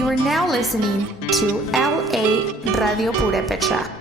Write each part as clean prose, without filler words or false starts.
You are now listening to LA Radio Purepecha.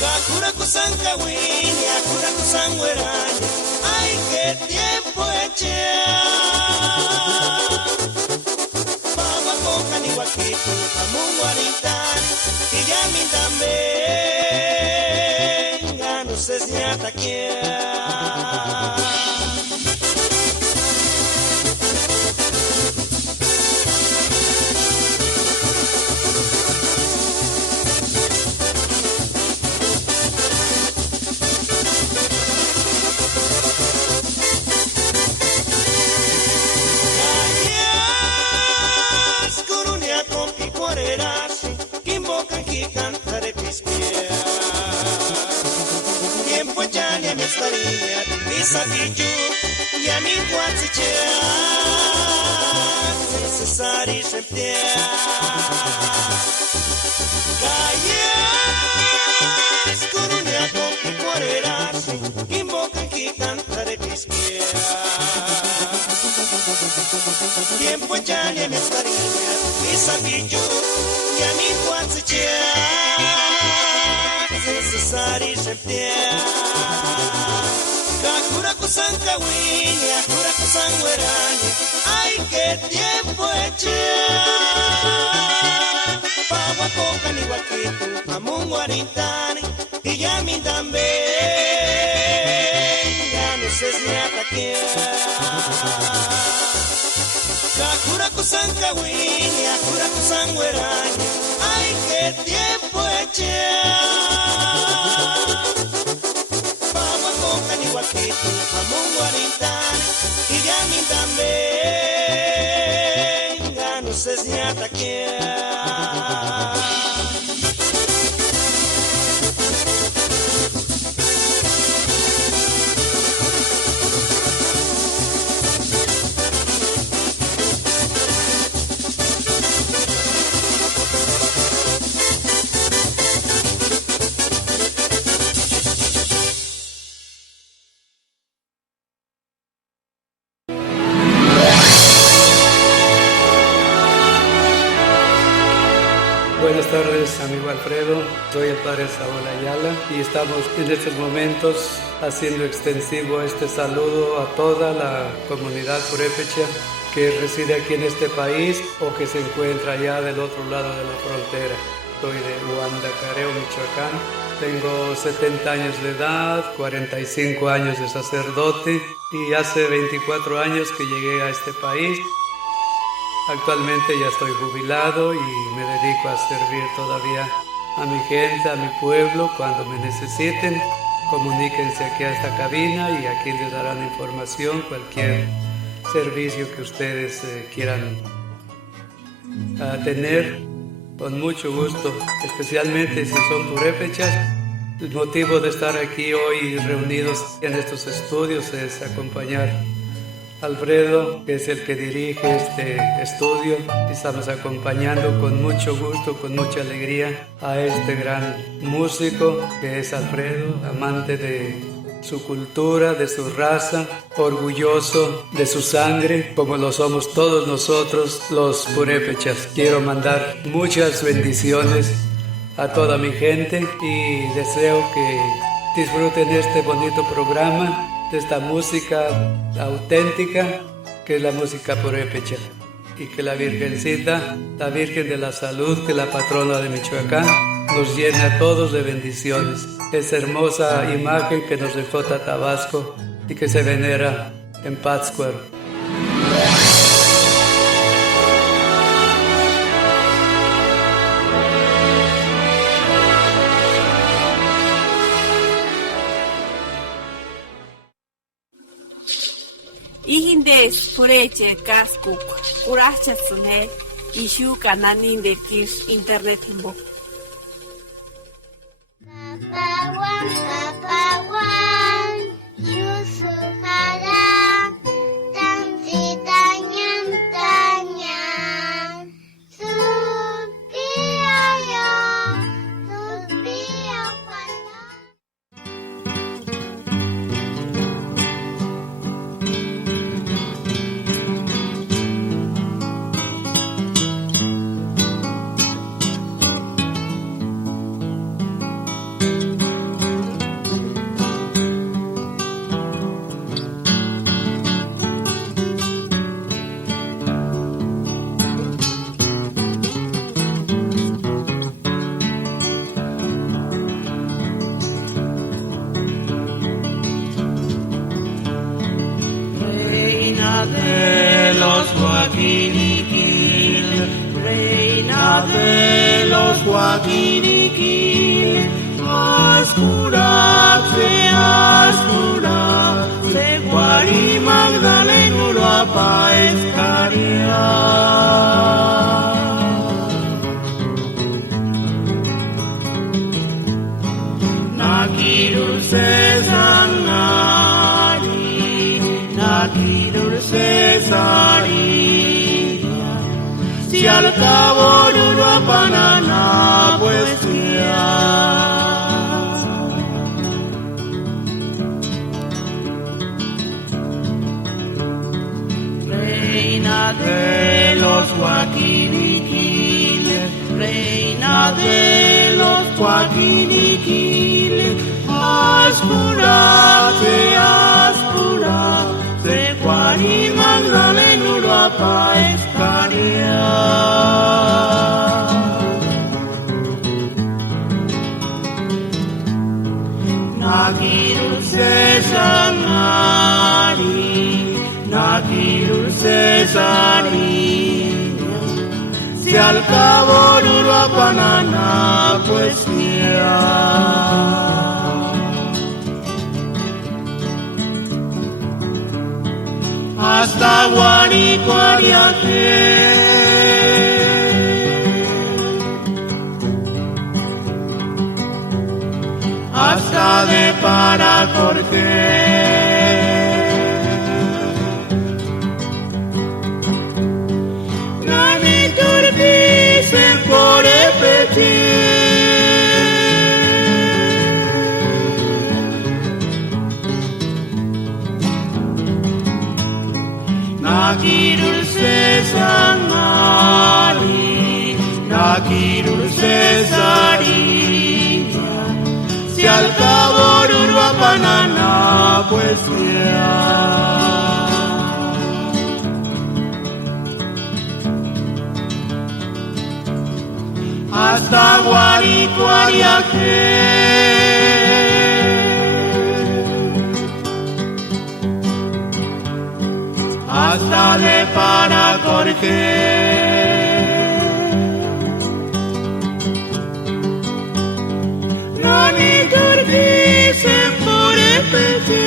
Kakura kusanka wini, akura kusanka sangüeraña, ay, qué tiempo eché. Pagua coca ni guaquito, amun guaritán, y ya mi también, ya no sé si hasta quién. Tiempo ya ni a mi estaría, pisa pichu, y a mi guachichea, necesari sentia. Calles, curuña con picuareras, invocan que cantaré pisquea. Tiempo ya ni a mi estaría, pisa pichu, y a mi guachichea, necesari sentia. Kakura kusan kawini, akura kusan werani, ay qué tiempo eché. Pagua coca ni guaquito, amun guarintani, y ya mi también, ya no sé si hasta quién. Kakura kusan kawini, akura kusan werani, ay qué tiempo eché. Guaquito, amón guarintán, y ya mi también, ya no sé si hasta quién. Buenas tardes, amigo Alfredo. Soy el padre Saúl Ayala y estamos en estos momentos haciendo extensivo este saludo a toda la comunidad purépecha que reside aquí en este país o que se encuentra allá del otro lado de la frontera. Soy de Huandacareo, Michoacán. Tengo 70 años de edad, 45 años de sacerdote y hace 24 años que llegué a este país. Actualmente ya estoy jubilado y me dedico a servir todavía a mi gente, a mi pueblo. Cuando me necesiten, comuníquense aquí a esta cabina y aquí les darán información, cualquier servicio que ustedes quieran tener, con mucho gusto, especialmente si son purépechas. El motivo de estar aquí hoy reunidos en estos estudios es acompañar Alfredo, que es el que dirige este estudio. Estamos acompañando con mucho gusto, con mucha alegría a este gran músico que es Alfredo, amante de su cultura, de su raza, orgulloso de su sangre, como lo somos todos nosotros los purépechas. Quiero mandar muchas bendiciones a toda mi gente y deseo que disfruten este bonito programa, de esta música auténtica que es la música purépecha, y que la Virgencita, la Virgen de la Salud, que es la patrona de Michoacán, nos llene a todos de bendiciones. Esa hermosa imagen que nos dejó Tabasco y que se venera en Pátzcuaro. Ihindes pureche kaskuk urachatsune ishu kananin de kir internet mbo. Papawan, papawan, yusuhara, tansitanyan, tanyan, supiayo, supio cuando. de los Guaquiniquil, reina de los Guaquiniquil, ascurate, Guari Magdaleno lo apaescaria. Nakirul Cesari, si al cabo no lo apanana, pues ya. Reina de los Guaquiniquiles, reina de los Guaquiniquiles, ascurate, Guari Magdaleno lo apaescaria. Nakirul Cesari, si al cabo no lo apanana, pues ya. Hasta Guaricuariate, hasta de Paracorte, Nani Turquís en Porepeti. Nakirul Cesari, si al cabo no apanana, pues ya. Hasta Guaricuariaque, hasta de Paracorte, Nani Turquís en Porepeti.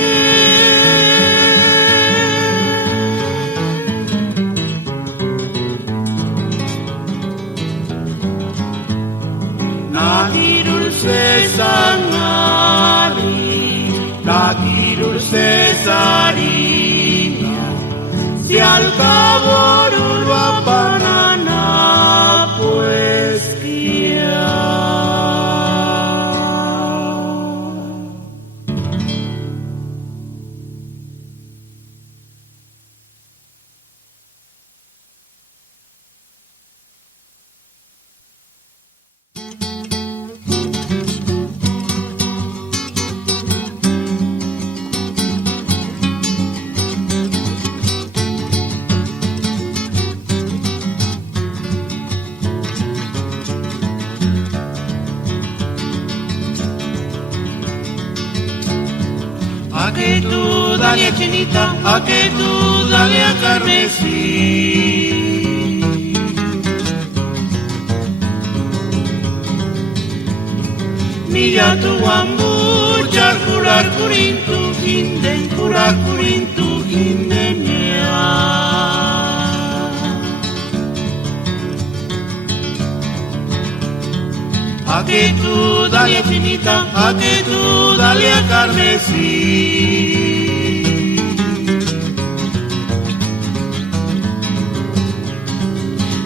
Nakirul Cesari, si al cabo no lo apanana, pues ya. A que tú dale a Chinita, a que tú dale a Carmesí. Milla tu guambucha, curar curintu, hinden, curar curintu, hindenia. A que tú dale a Chinita, a que tú dale a Carmesí.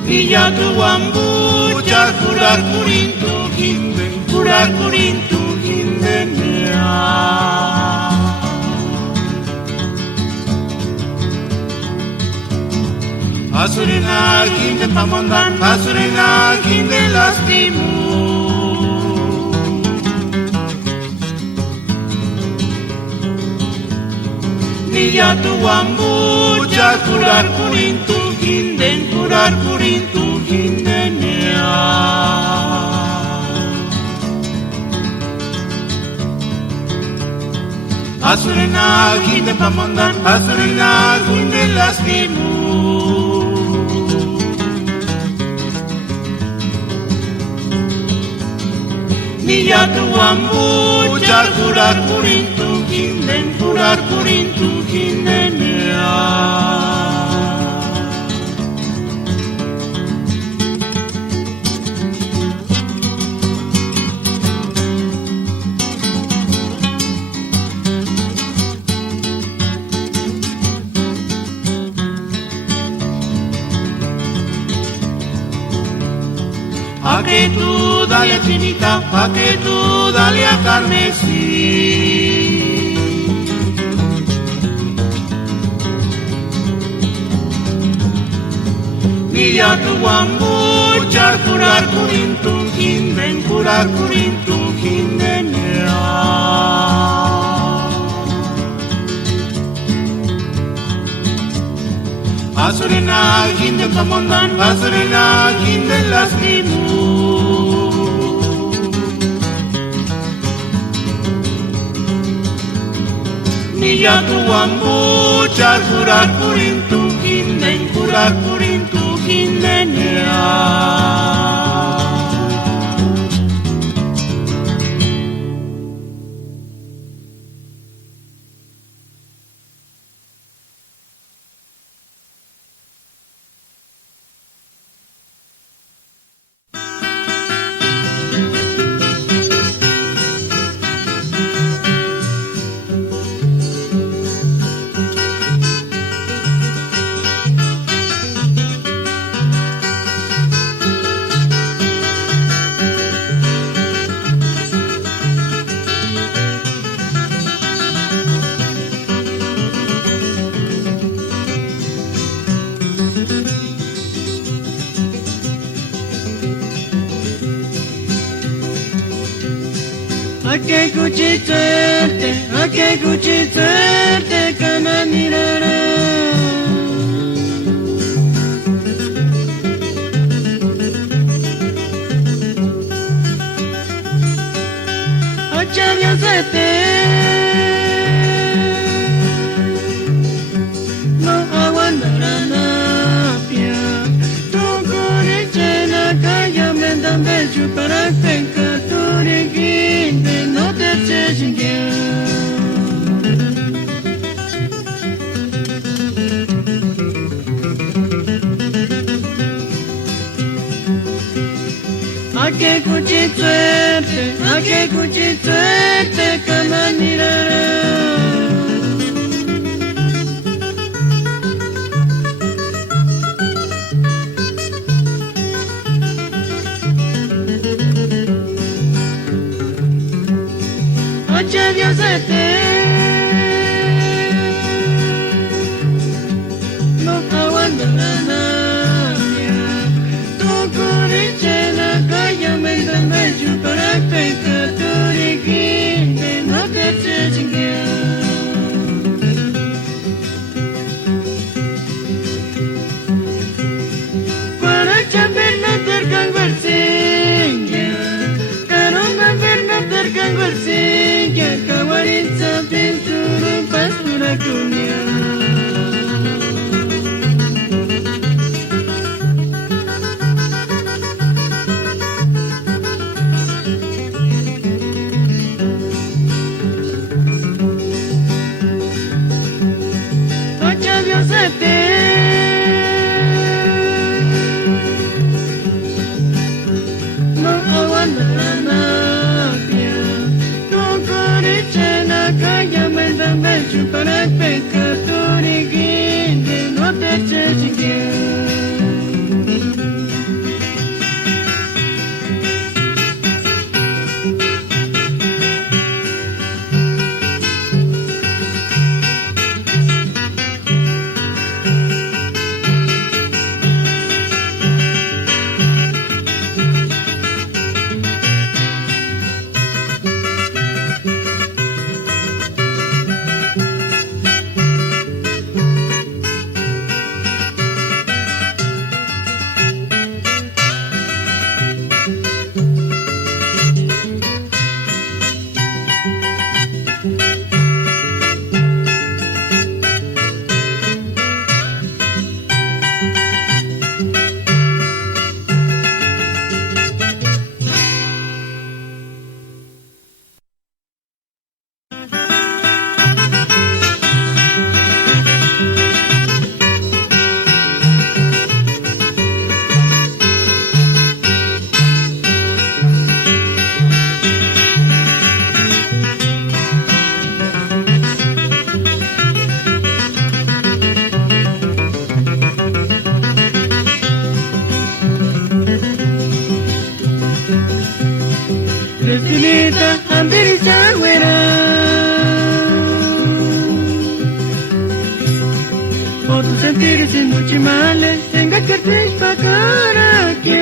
Milla tu guambucha, curar curintu, hinden, curar curintu, hindenia. Asurina, hinde pamondan, asurina, hinde lastimu. Milla tu guambucha, curar curintu, hinden, curar curintu, hindenia. Asurena ginde pamondan, asurena gunde lastimu. Niya tuambu jar kurar kurintu ginden kurar kurintu gindenia. A que tú dale a chinita, a que tú dale a carmesí. Niya tu wambu jar kurar kurintu ginden kurar kurintu gindenia. Asurena ginde pamondan, asurena ginde lastimu. Niya tuambu jar kurar kurintu ginden kurar kurintu gindenia. A que cuchiterte, cananirara. Achanyasete, no aguantarana pia. Tu corichena kaya mendambe chupara penka turiginde no te chejinge. A que cuchiterte, cananirara. Achanyasete, no aguantarana pia. Tu corichena kaya mendambe chupara penka turiginde no te chejinge. Para chamberna terkang bersinga, karona berna terkang bersinga, kawarin sampai turun pastura dunia. Achanyasete, no aguantarana pia. Tu corichena kaya mendambe chupara penka sentir sin mucho male, tenga que te pagar aquí.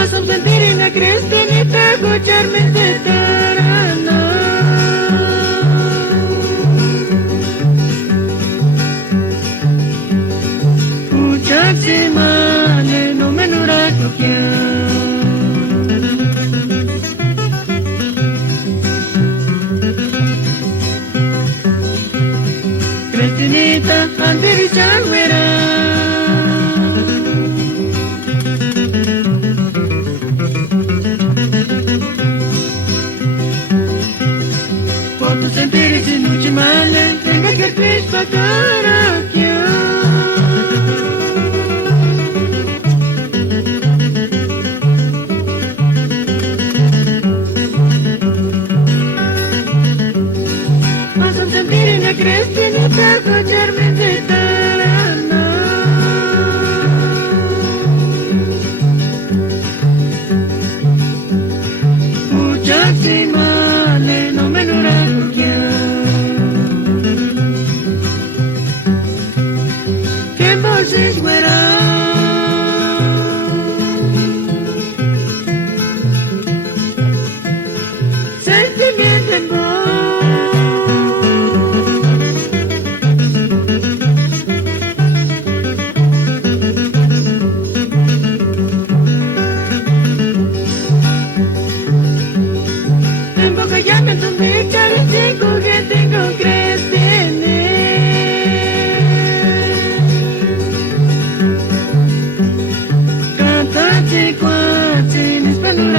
Asam sentir en la crescenita, escucharme de tarana. Escucharse male, no me nura coquear. Crescenita, andericha güera. Por tu sentir sin mucho male, tenga que te pagar aquí. Crescenita, escucharme de tarana. Escucharse male, no me nura que voces güera. Sentimiento en voz. Llame donde tengo que tengo crees tener. Cantate cuate en español.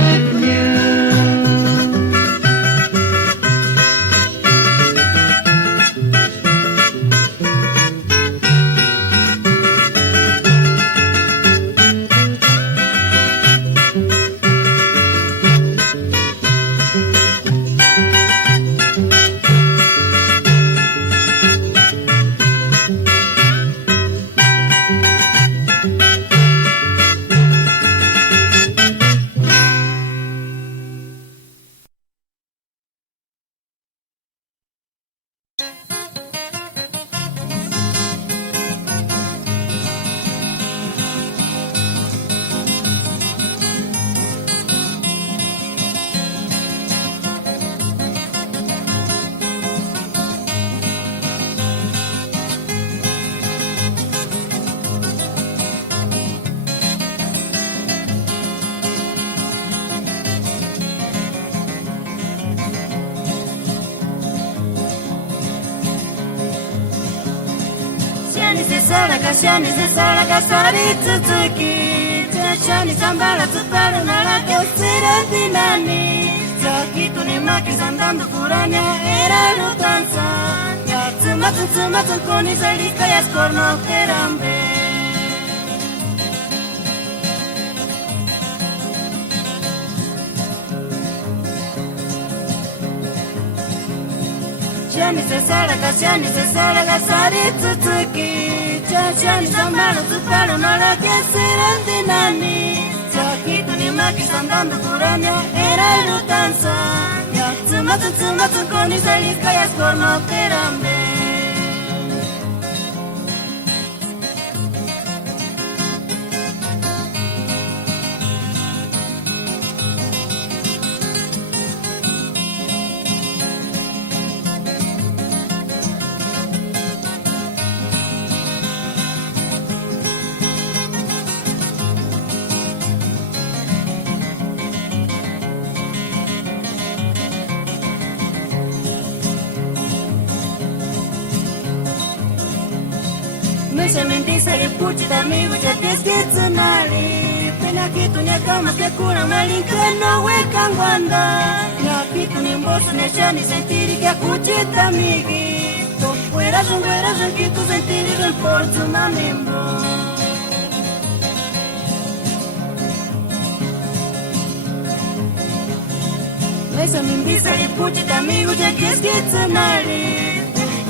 Shani se sara kasari tsuki, shani sambara tsupara nara kesira dinani. Sakitu ni maki andando purania era rutanza. Tsuma koni zalika ya skorno kerambe. Shani se sara kasari tsuki. Shani sambara tsupara nara kesira dinani. Sakitu ni maki andando purania era rutanza. Tsuma koni zalika ya skorno kerambe. Se mentisa que puchita amigo ya te esquizzo nari. Pena que tu ne camas que cura malinca no huecan guanda. Ya que tu ni embolso ne chani sentiri que puchita amigui. Tu fueras un que tu sentiri del porto mamimbo. Se mentisa que puchita amigo ya te esquizzo nari.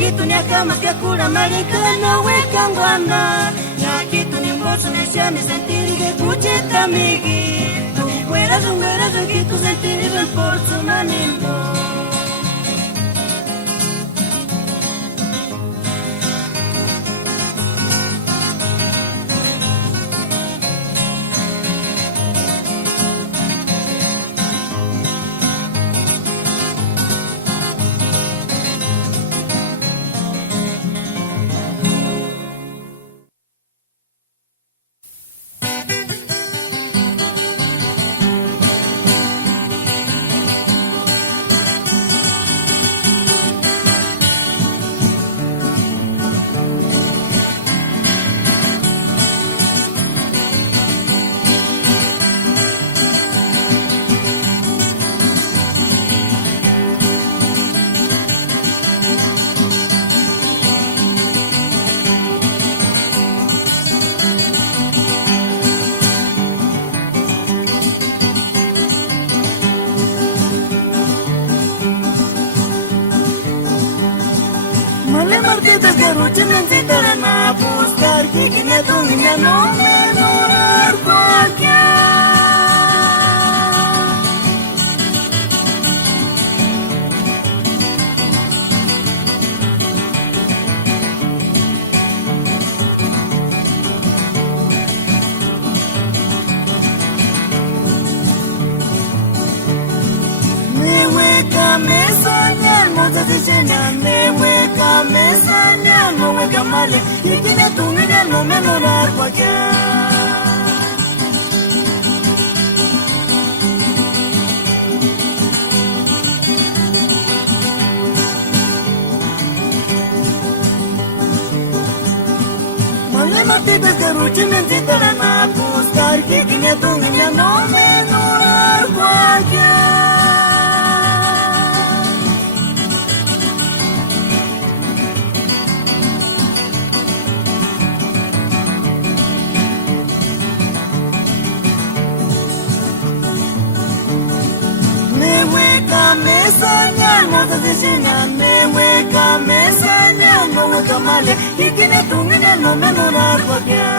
Kitu ni kama kia kura marika no wekan guanda. Ya kitu ni mboso ne shani sentiri que pucheta migi. Tu fuera zungera zankitu sentiri ben portu manindo. Rutin zitara na buscar kikine tungine no menurar kwakya. Neweka mesanya moza zishena neweka mesanya noweka male ikine tungine no menurar kwakya. Male matibes garuchinen zitara na buscar kikine tungine no menurar kwakya. Mesanya moza zishina neweka mesanya noweka male ikine tungine no menurar kwakya.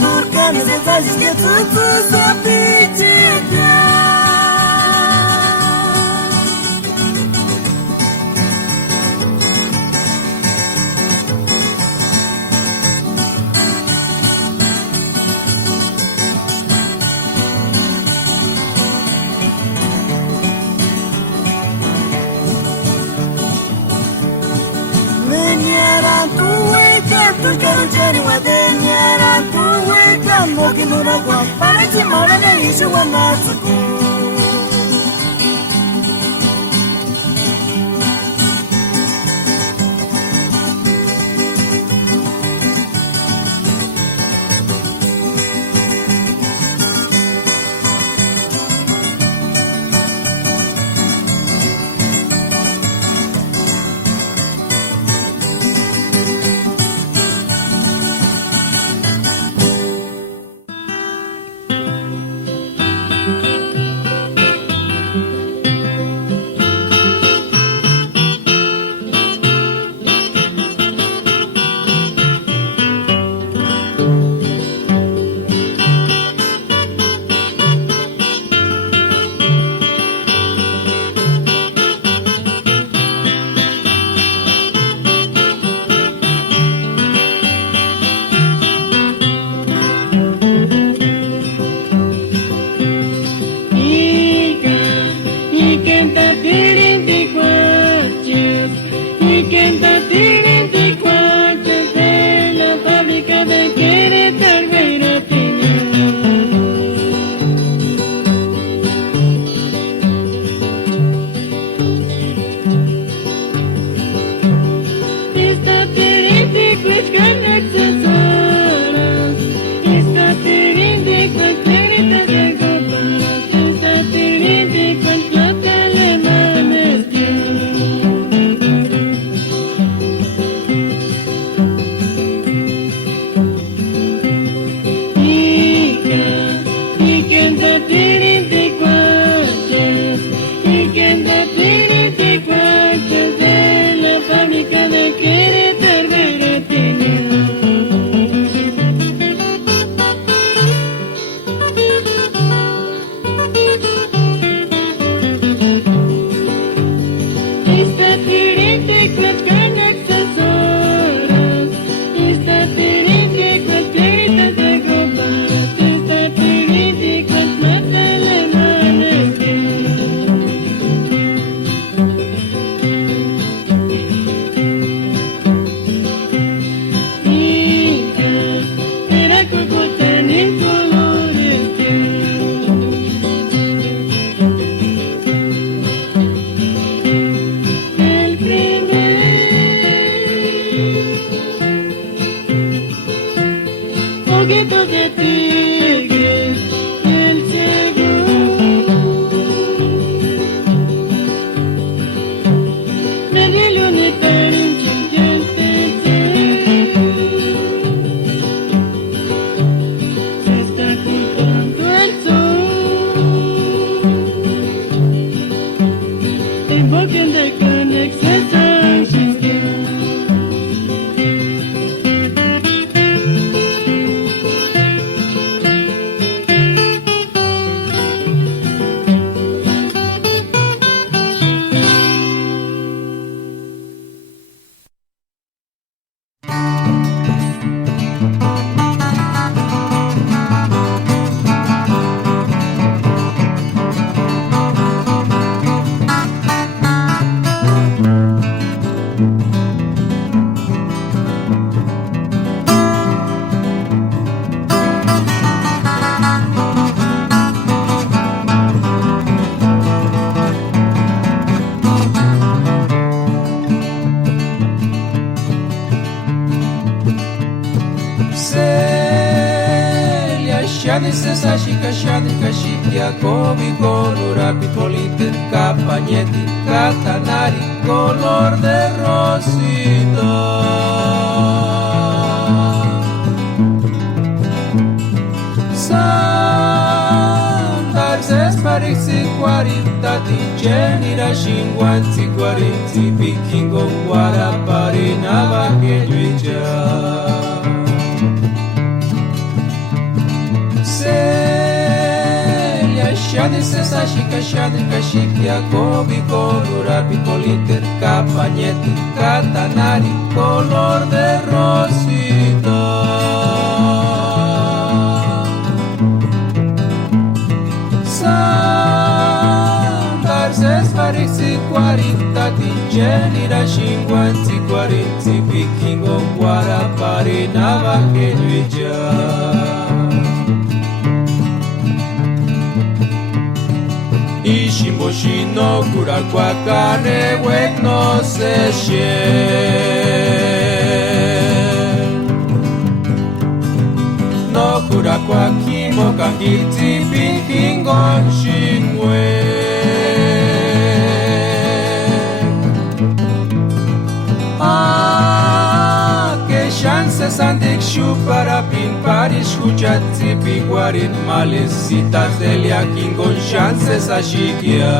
Turkana zezazis que tutu zapichika. Menyera tuweka tukarujani wadenyera tuweka mogi nuragwa parati marane ishi wanatsuku. Sashi kashani kashiki Jacobi color apicolite campañeti catanari color de rosita Sandarses parixi 40 ticeni rashinguanzi 40 vikingo guaraparina vaquejuicha Shadi se sashi kashani kashiki Jacobi color apicolite campañeti catanari color de rosita Sandarses parixi 40 ticeni rashinguanzi 40 vikingo guaraparina vaquejuicha Ishimboshi no kurakwa kane wek no se No kurakwa kimo kangiti pinkingon shinwe Chances antic para pin parish huchati piguarin malesitas delia kingon chances ashikia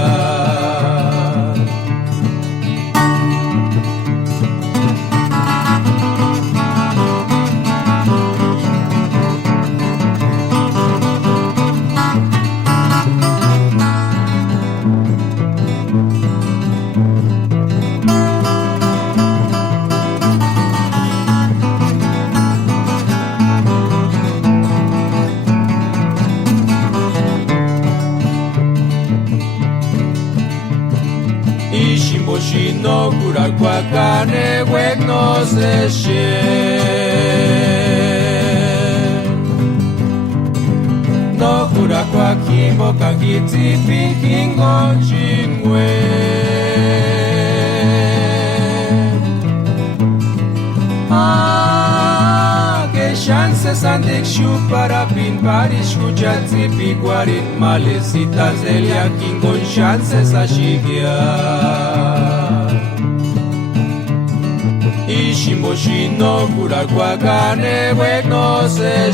no kurakwa kane wek no se No kurakwa kimo kangiti pinkingon chingwe Chances antic para pin parish huchati piguarin malesitas delia kingon chances ashikia Ishimboshi no kurakwa kane wek no se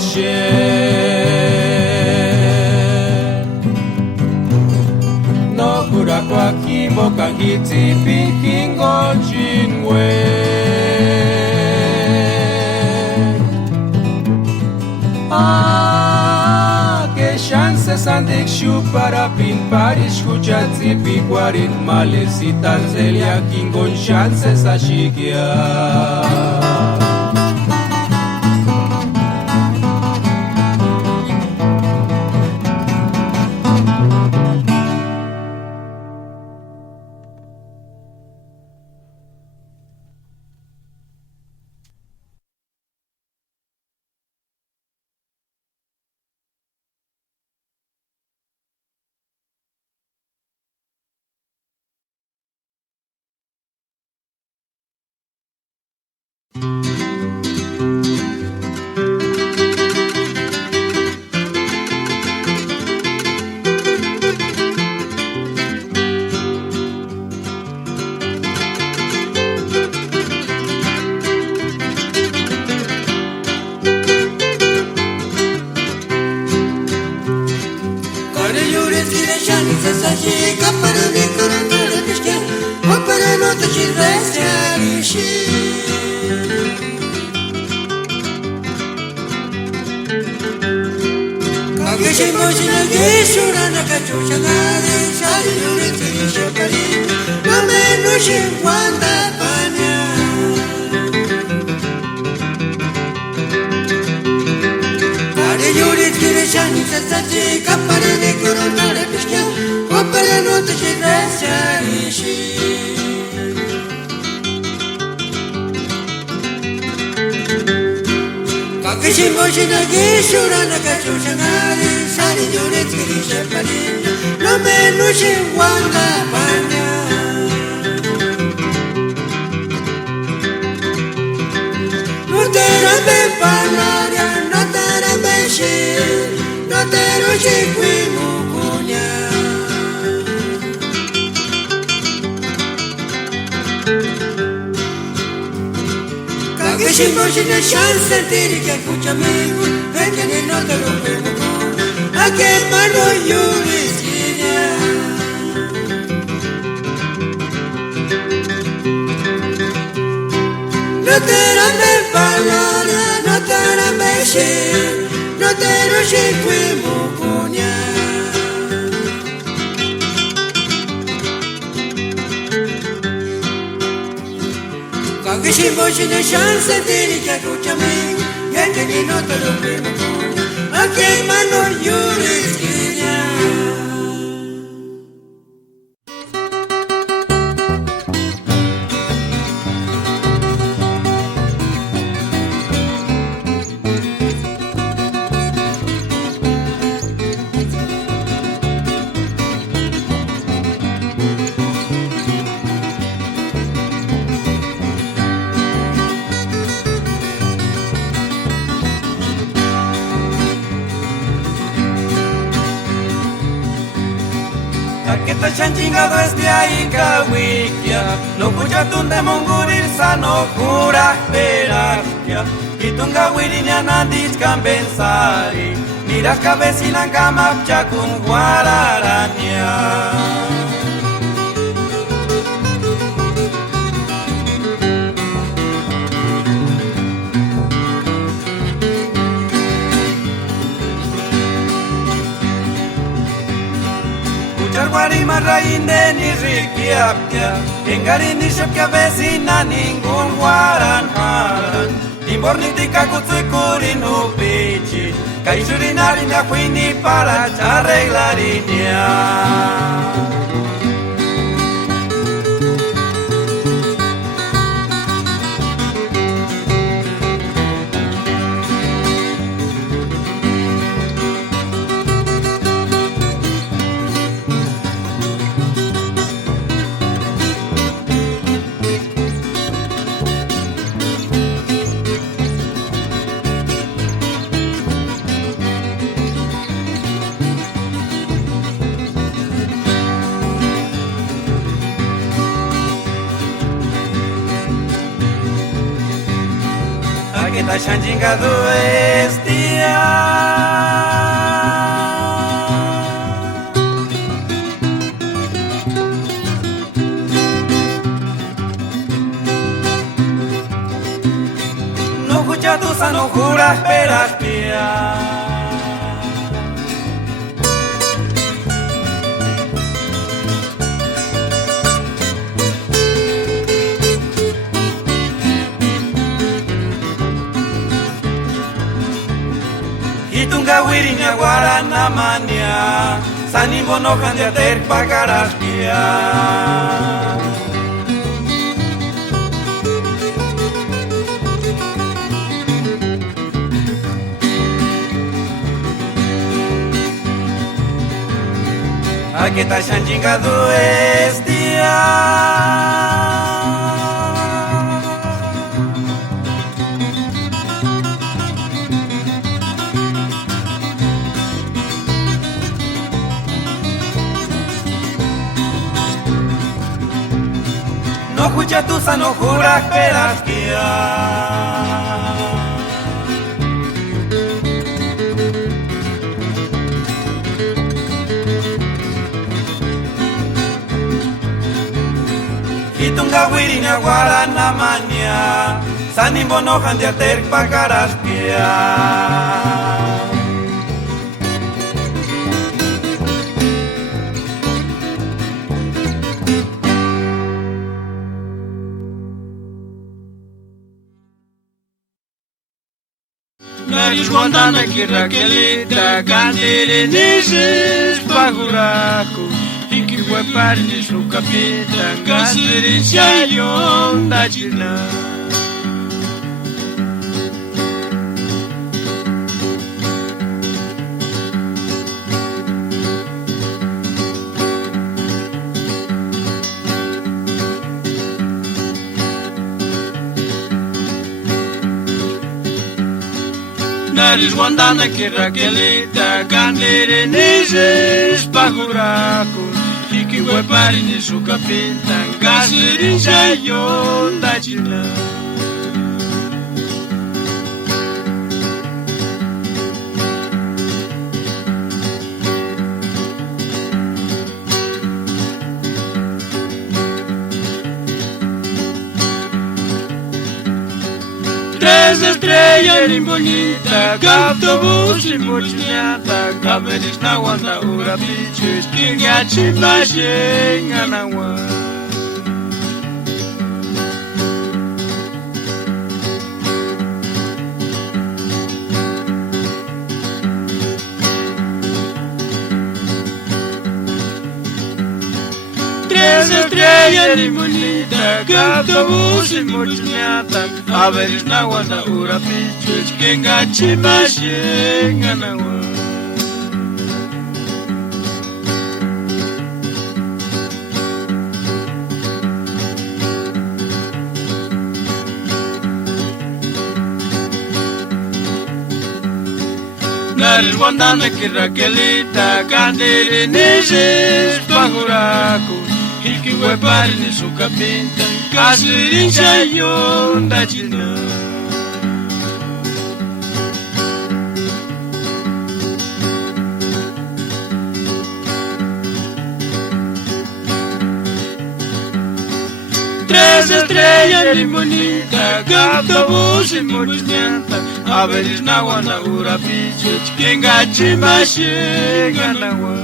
No kurakwa kimo kangiti pinkingon chingwe Chances antic para pin parishkucha tzipi guarin malesita zelia kingon chances ashikia. Chingado este ahí cawikia, no pucha tunde mongurir sano jura esperarkia, y tunga wirinya nandich compensari, miras cabecina camapcha con guararania. Guarima rainde ni rikiapia, engarin ni shapkia vecina ningún guaran. Timbornitika kutsuikurin upichi, kaishurinarin ya fuini para arreglarinia. Que está changingado este día. No escucha tu sano jura esperas pía. wirinya guarana mania sanimbo no handia ter pagaraskia. Aquí está chingado este día. No escucha tu sano juras esperas que Hitunga wirinya guarana mania sanimbo no handia ter pagaraskia. Nariz guandana que Raquelita Candere neses paguraco e que guaparne su capitán Gastere chayon da china. Nariz guandana que Raquelita Candere neses paguraco e que guaparne su capitán Gastere chayon da china. Tres estrellas y bonita, autobús y mochilata, caberis na wanda ura bichos, kinga chimbache nganawa. Tres estrellas y bonita, autobús y mochilata, caberis na wanda ura bichos, kinga chimbache nganawa. Nariz guandana que Raquelita Candere neses paguraco e que guaparne su capitán Gastere chayon da china. Tres estrellas y bonita, autobús y mochilata, averis na wanda ura bichos, kinga chimbache nganawa.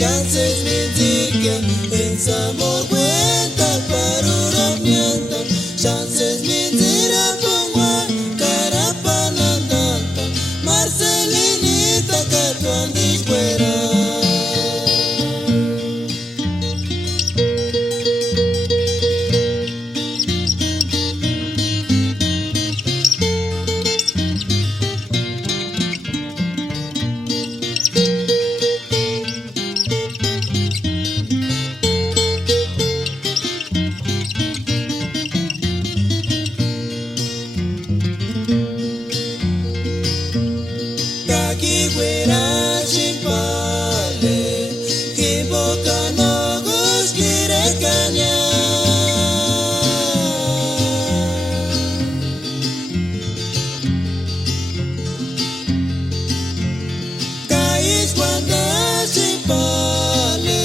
Chances me diga, en amor, Kakiwera chipale Kiboka nogos kirekanya Kais wanda chipale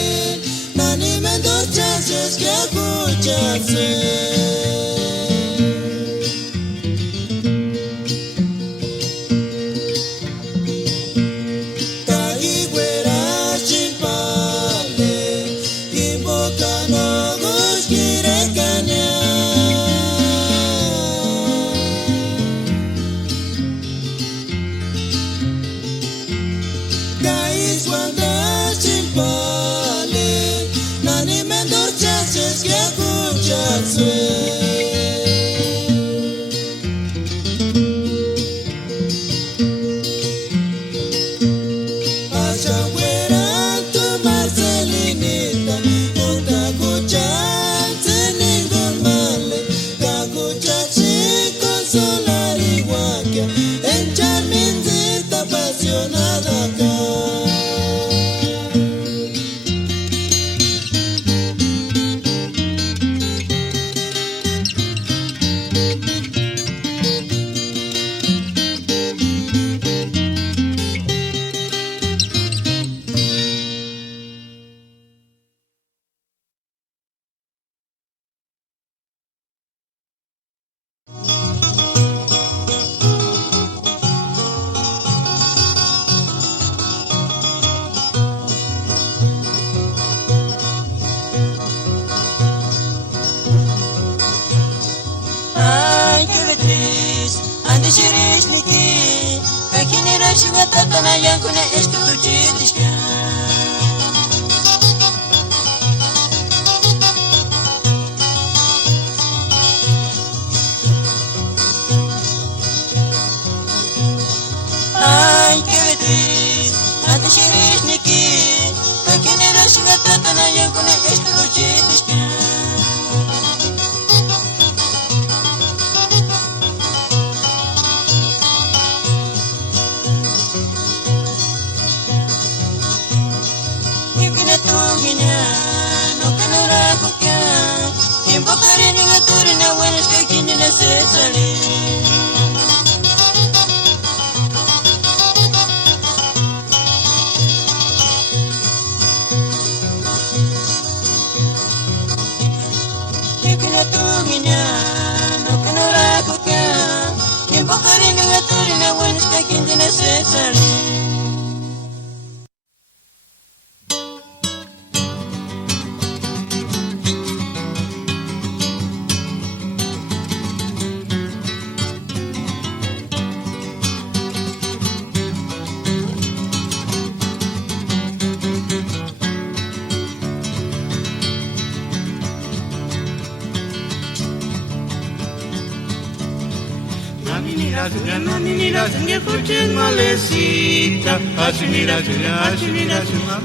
Nani mendo chances que escucharse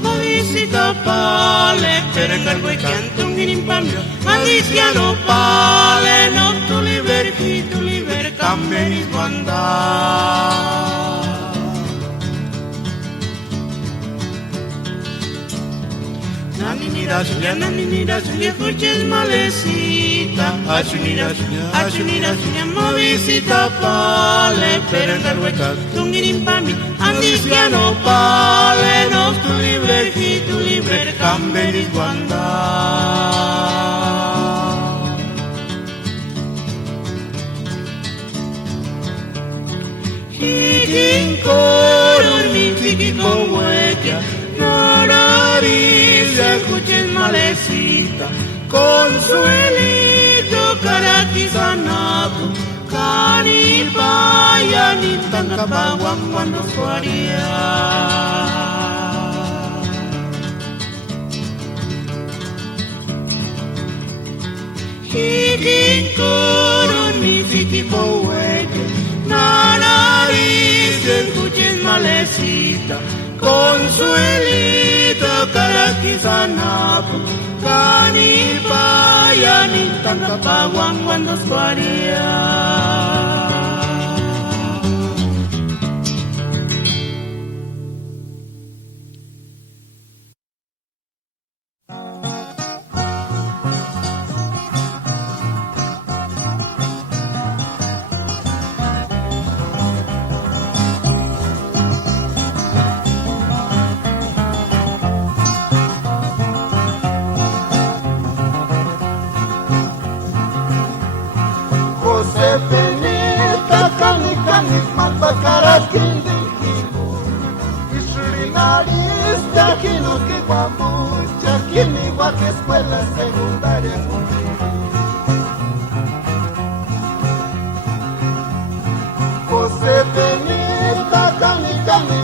Mavisita pale, per cargo e canto un impambio, malisiano pale, no tu liber, cambeni guanda. Nani mira, suya coches malecita, achunira, mavisita pale, per cargo e canto un impambio, malisiano pale, no tu liber, cambeni guanda. Coro mi tiki con huella, Norarilla, escuches malecita, Consuelito, Caratizanapu, Canipaya, Nitancapaguan cuando suaría. Coro mi tiki con huella, Nariz, escuches malecita, Consuelito, Caratizanapu, Canipaya, Nitancapaguan cuando suaría. seminarista, Quino Kiwamucha, Quiniwa que escuela secundaria José Benita, Cani,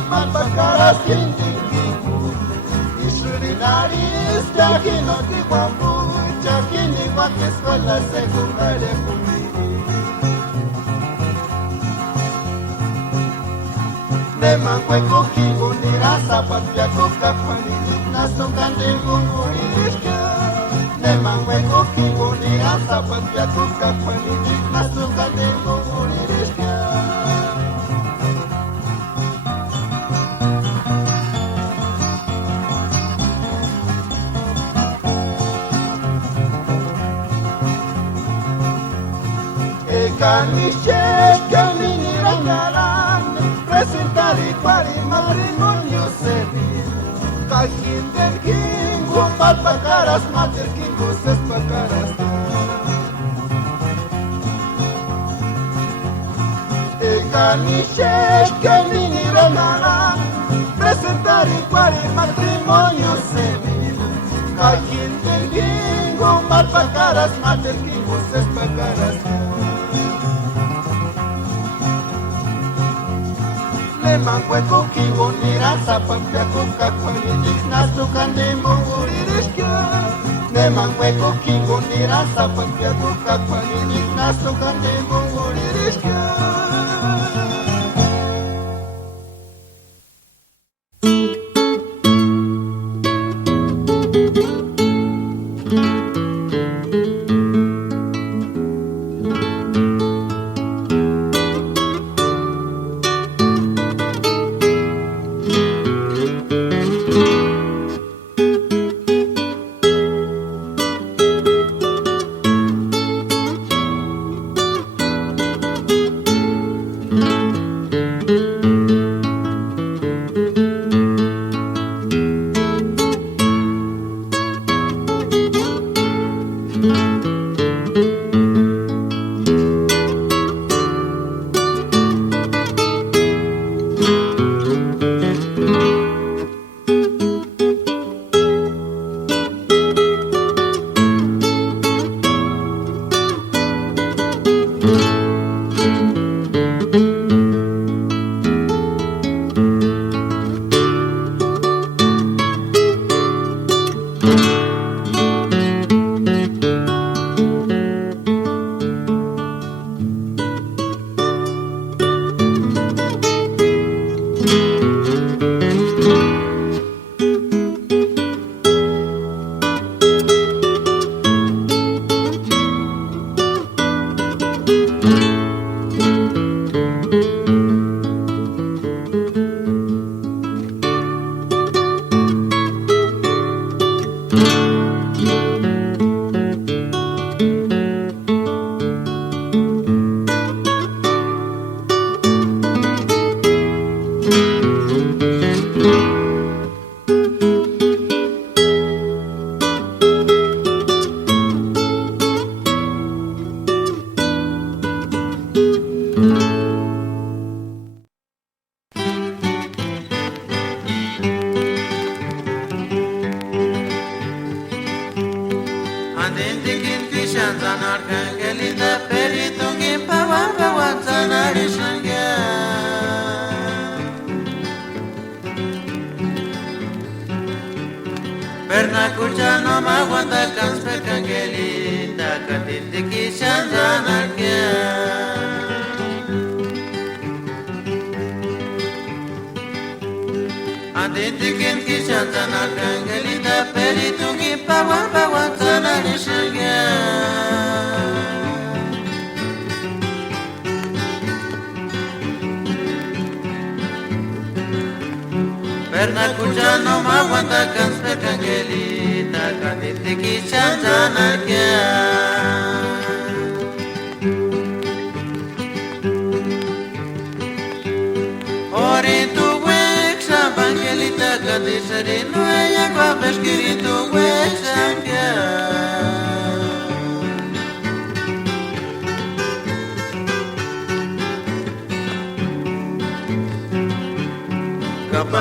Papacaras, Quintiquibu, Ishrinarista, Quino Kiwamucha, Quiniwa que escuela secundaria Nemangueco kibu nirasa patpiaco kakwani nasto kandengu muririshka Nemangueco kibu nirasa patpiaco kakwani nasto kandengu muririshka Ekanisheka ninirangaran presentar igual y matrimonio civil. Cajín del Kingo, palpacaras, mater Kingo, sespacaras. Ecaniches que vinirán presentar igual y matrimonio civil. Cajín del Kingo, palpacaras, mater Kingo, sespacaras. Nemangueco kibu nirasa patpiaco kakwani nasto kandengu muririshka Nemangueco kibu nirasa patpiaco kakwani nasto kandengu muririshka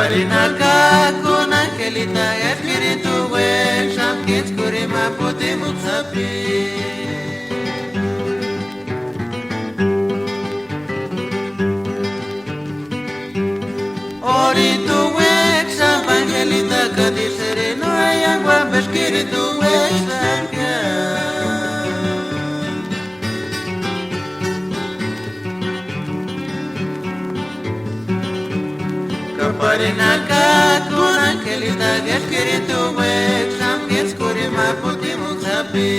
Kaparinaka con angelita espíritu we Shamkins kurima puti mutsapi Oritu we Sham angelita kadiserino ayangwa beskiritu we Shamkia Kaparinaka con angelita espíritu we Shamkins kurima puti mutsapi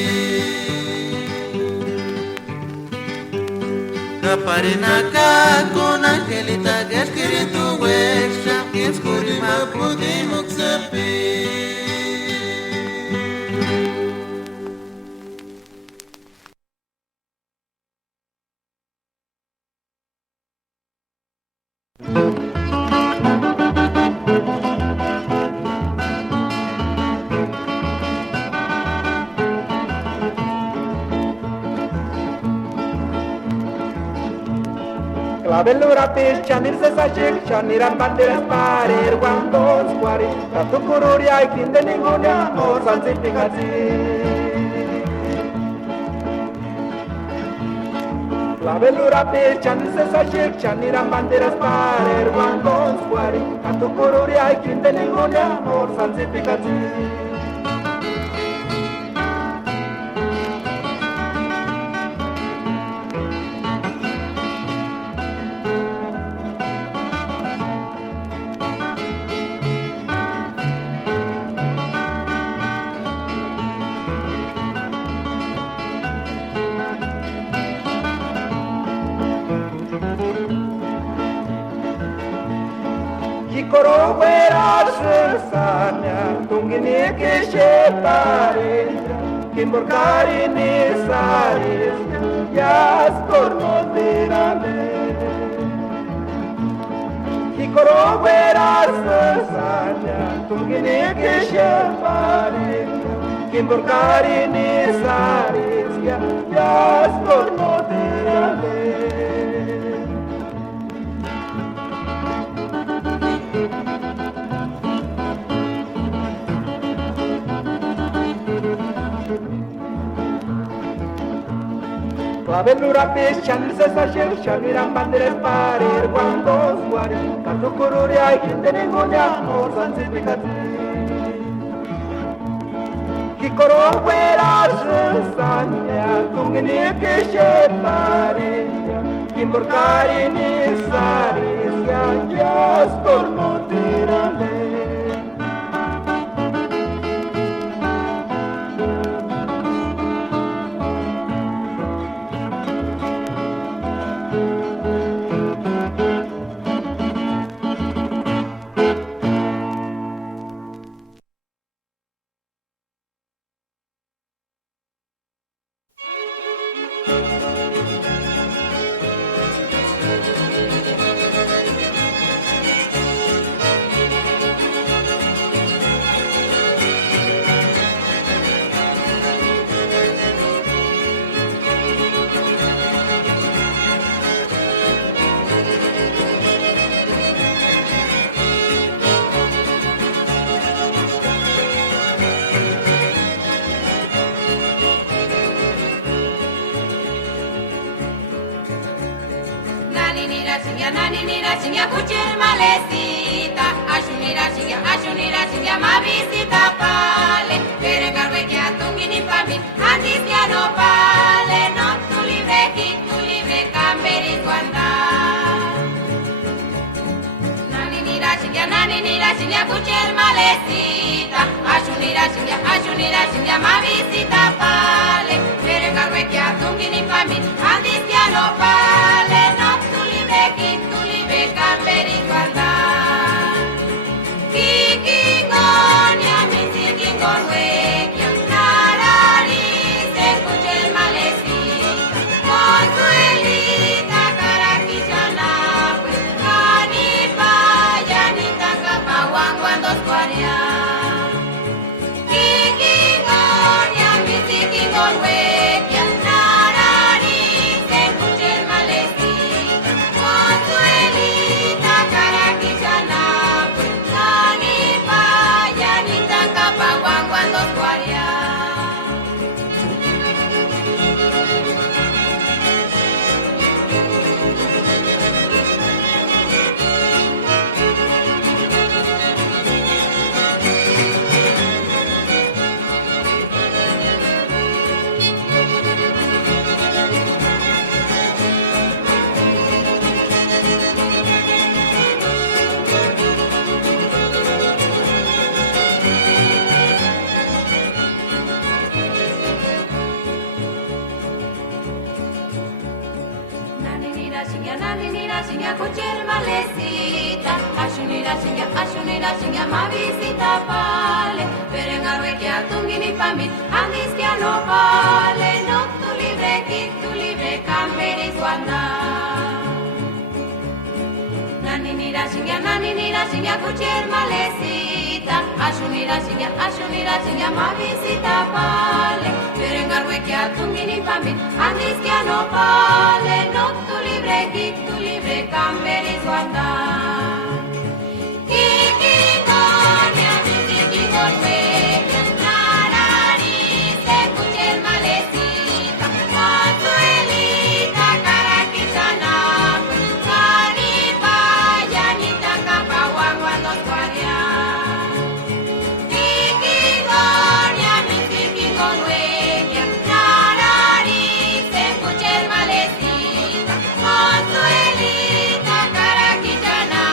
Kaparinaka con angelita espíritu we Shamkins kurima puti mutsapi Clavelura pes chanir se sachik chaniran banderas parer guandos cuari Tatu kururia y fin de ninguna o sansificati Clavelura pes chanir se sachik chaniran banderas parer guandos cuari Tatu kururia y fin de ninguna o sansificati Koroveras sanya tungini kishepare kimborkari nisaris yas kornoderame Koroveras sanya tungini kishepare kimborkari nisaris yas kornoderame Clavelura pes chanir se sachir chaniran banderas parer guandos guari Tatu kururia y fin de ninguna o sansificati Koroveras sanya tungini kishepare kimborkari nisaris yas kornotirale Chinga kuchir malesita, ashunira chinga ma visita pale, pero carve que atungini pa mi, antes ya no pale, no tu libre camberi guanda. Nani chinga kuchir malesita, ashunira chinga ma visita pale, pero carve que atungini pa mi, antes ya no pale, no tu libre camberi guanda. Kikingon ya miti kingon wekia, narari se kuchel malesita, consuelita karakishana, pues kanipa ya nitaka pawan cuando squaria. Kikingon ya miti singa kucher malesita. Ashunira singa mavisita pale. Perengarwe que atungini pamit, andis que no vale. No tu libre, camberis wanda. Naninira singa kucher malesita. Ashunira singa mavisita pale. Perengarwe que atungini pamit, andis que no vale. No tu libre, camberis wanda. Consuelita, Caraquillana.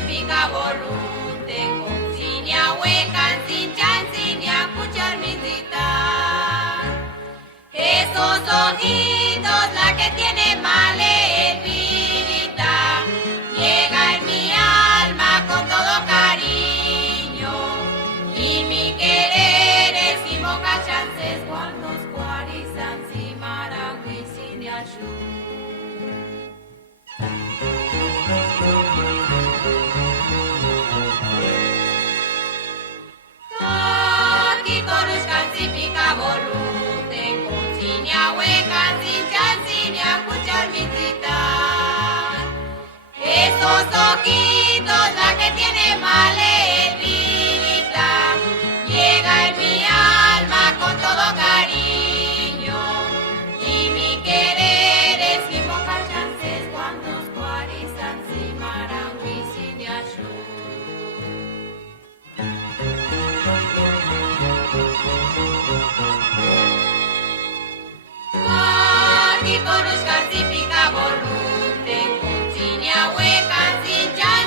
pica volunte, con sinia huecan, sin chan, sinia cuchar misita. Esos ojitos, la que tiene malevita, llega en mi alma con todo cariño, y mi querer es y moca chances cuando cuarizan si maragüi sin yashu. Aquí corushkan si pica volute, con sinia huecan, sin chan, sinia cuchar misita. Esos ojitos, la que tiene malevita, llega en mi alma con todo cariño, y mi querer es mi moca chances cuando cuarizan si marangui sin yashu. Aquí corushkan si pica volunte, con sinia huecan, sin chan,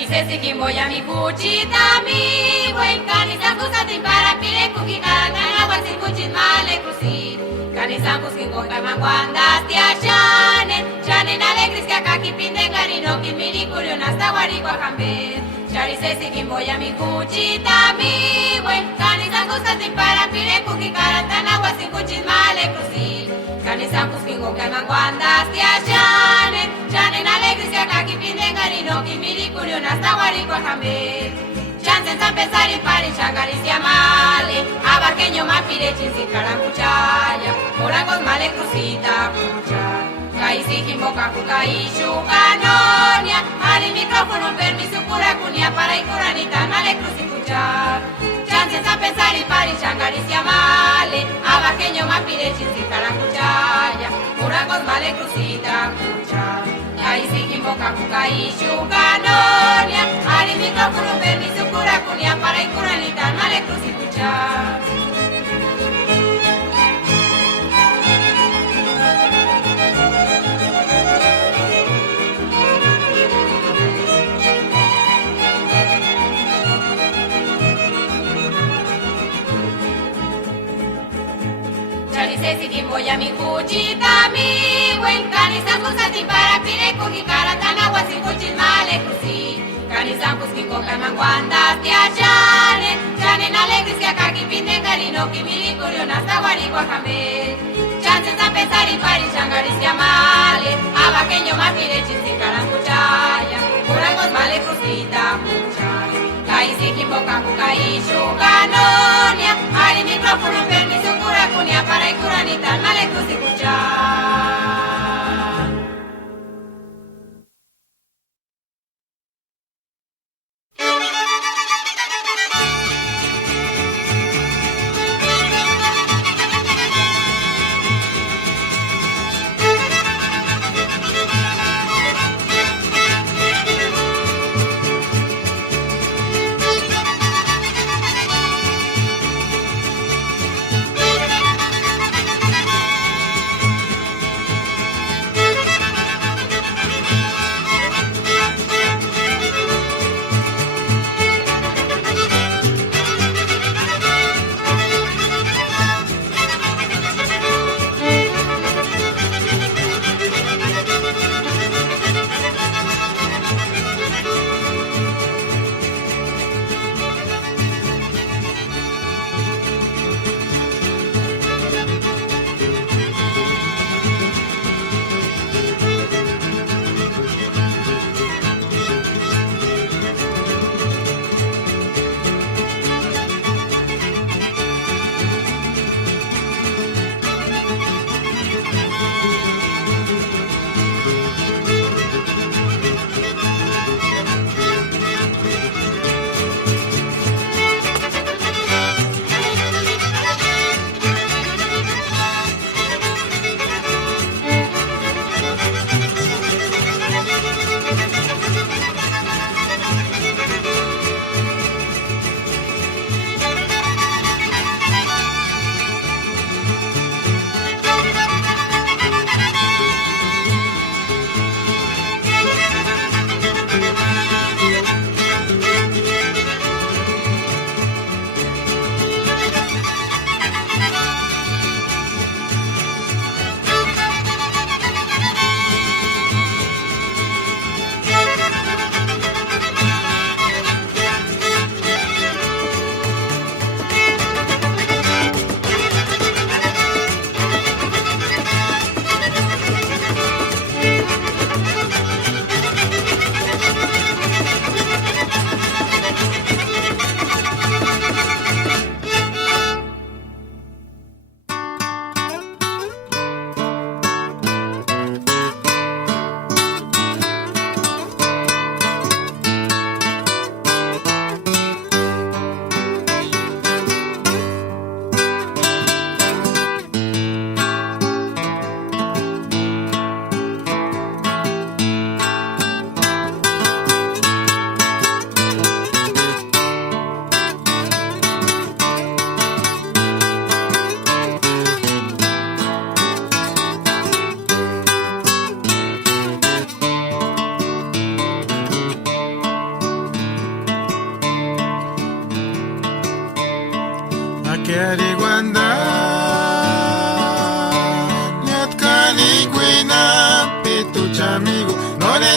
Charisesi kimboya mikuchita mi buen kanisa kusatin para pire kukikata na wasin kuchin male cruci kanisa kuskin konga mangwandas tia chane na alegris que acá kipinde karino kimiri kurio nasta wari kwa kambe Charisesi kimboya mikuchita mi buen kanisa kusatin para pire kukikata na wasin kuchin male cruci kanisa kuskin konga mangwandas tia chane na alegris que acá kipinde karino kimiri kurio nasta wari kwa kambe Chances a pensar en pari changaricia male abarqueño mapire chinsin carancuchaya morangos male crucita cucha Kaisi kimboka kukai shukanonia Ari micrófono permiso cura cunia para icuranita male crucicucha Chances a pensar en pari changaricia male abarqueño mapire chinsin carancuchaya morangos male crucita cucha Kaisi kimboka kukai shukanonia Ari micrófono permiso cura cunia para icuranita male crucicucha Charisesi kimboya mikuchita mi buen kanisa kusati para pire kukikara tana wasin kuchin male cruci kanisa kuskin koka mangwandas tia chane na alegris que acá kipinde karino kimiri kurio nasta wari kwa kambe chances a pensar y pari changarisia male abaqueño mapire chinsin carancuchaya curangos male crucita cuchaya Kaisi kimboka kukai shukanonia Ari micrófono permiso cura cunia para icuranita male crucicucha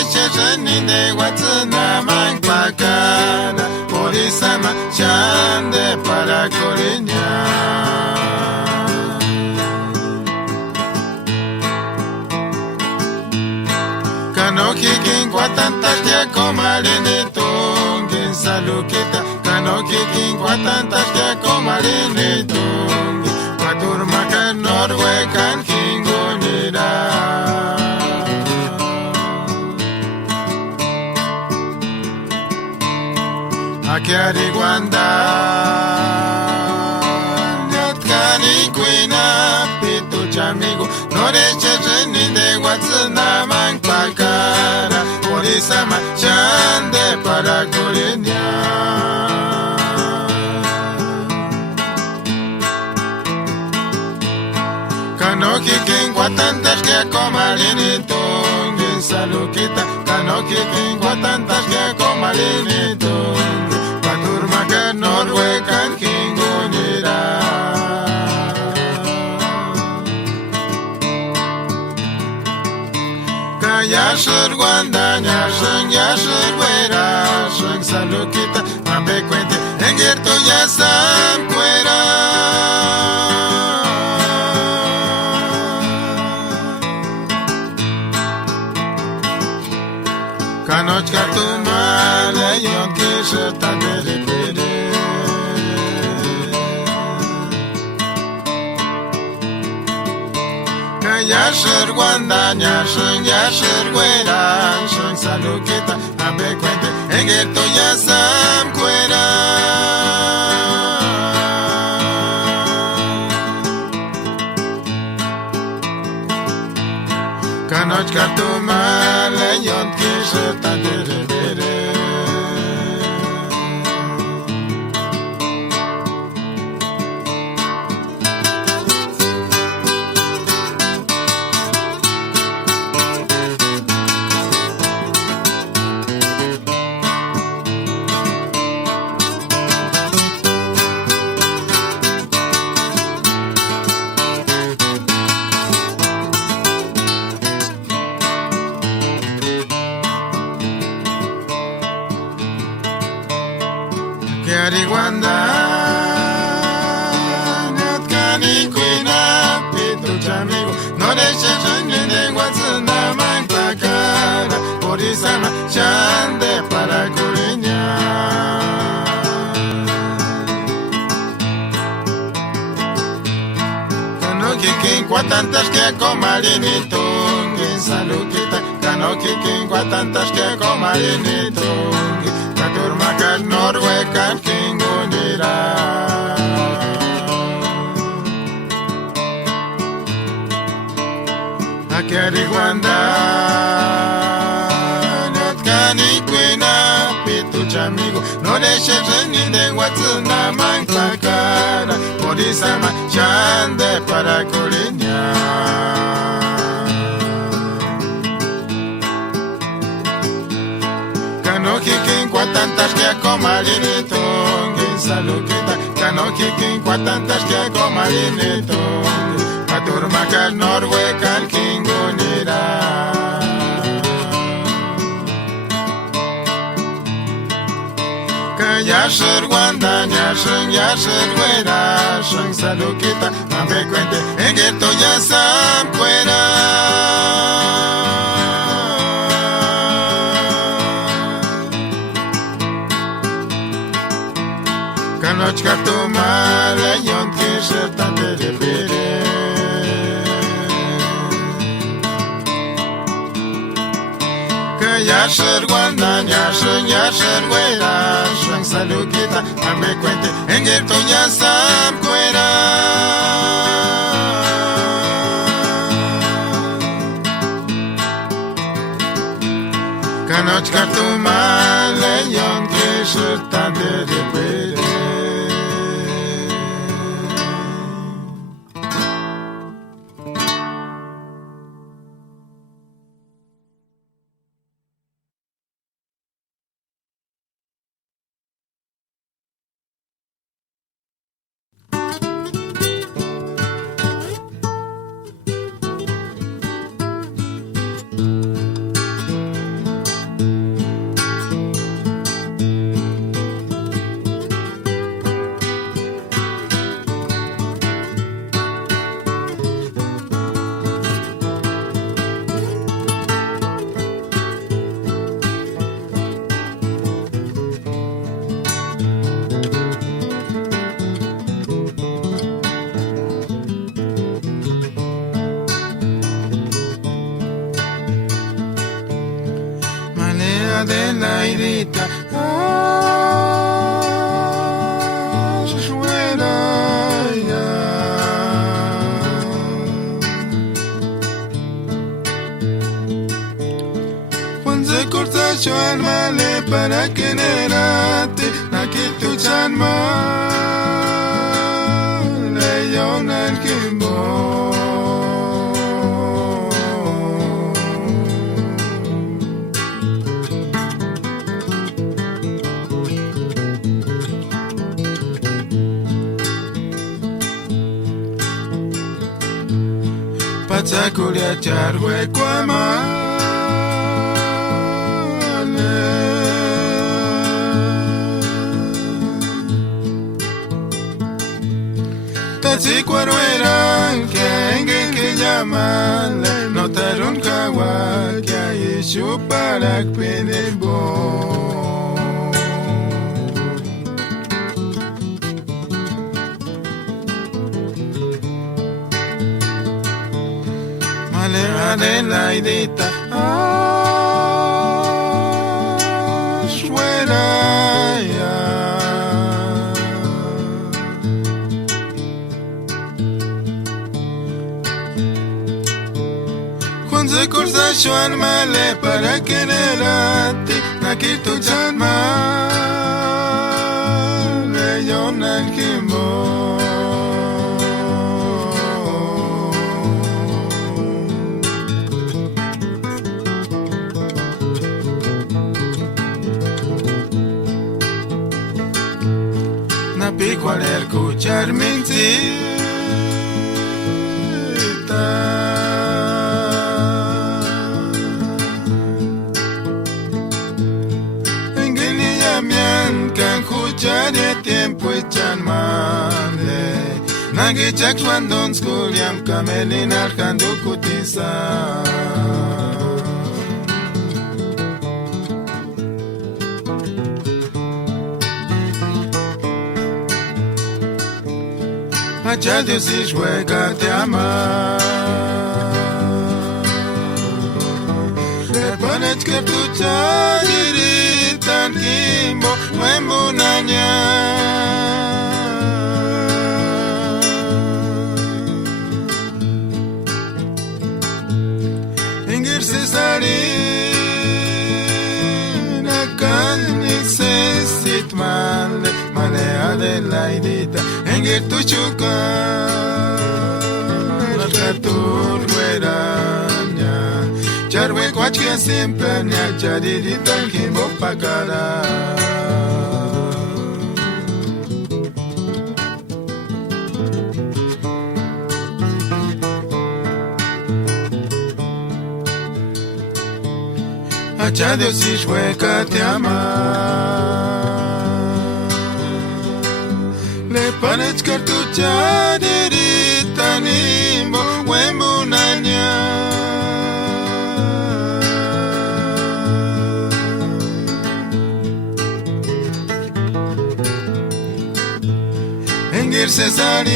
noreshe jeninde watsuna mangpakana Morisama chande para coriña Kanoki kinkwa tantas que comarine tungin salukita Kanoki kinkwa tantas que comarine tungin Paturmaka norwe kan kingunira Akiari guanda Nyatkani kuina pitu chamigo Noreche jeninde watsuna mangpakara Morisama chande para coriña Kanoki kinkwa tantas que comarini tungin salukita Kanoki kinkwa tantas que comarini tungin Paturmaka norwe kan kingunira Yashir guanda nyashing yashir wera shing salukita ambe cuente engirto yasam cuera Kanochka tu male yon kishir tandere pere Yashir guanda nyashing yashir wera shing salukita ambe cuente engirto yasam cuera Kanochka tu male yon kishir tandere pere Guanda Natkani kuina pitu chamigo Noreshe jeninde watsuna mangpakara Morisama chande para coriña Kanoki kinkwa tantas que comarini tungin salukita Kanoki kinkwa tantas que comarini tungin Paturmaka norwe kan kingunira Akiari guanda Natkani kuina pitu chamigo Noreshe jeninde watsuna mangpakara Morisama chande para coriña Kanoki kinkwa tantas que comarini tungin salukita Kanoki kinkwa tantas que comarini tungin Paturmaka norwe kan kingunira Yashir guanda nyashing yashir wera shing salukita ambe cuente engirto yasam cuera Kanochka tu male yon kishir tandere pere Yashir guanda nyashing yashir wera shing salukita ambe cuente engirto yasam cuera Kanochka tu male yon kishir tandere pere Adelaidita. Juan se corta yo al male para que nerate, aquí tu chanma, león al kimbo. Pachaculia charwe kwama. Si cuaruera que llaman notaron kawa que hay su para penebo malera de la idita se corta yo al male para quererte, aquí tu chanma, león al kimbo. Na pico al escuchar mentira. De tiempo echan mande Nagi chak swandon skuliam kamelin arkandu kutisa Hacha Dios y juega te ama Le pones que tu chadiritan kimbo Wembunanya Ingir Cesarina Kan necessit male Male Adelaidita Ingir Tuchuca Narcatur Gueranya Charwe Quachia siempre Nya Charirita Kimbo Pacara Hacha Dios y juega te ama Le pones cartucha dirita nimbo Wembunanya Engir Cesarina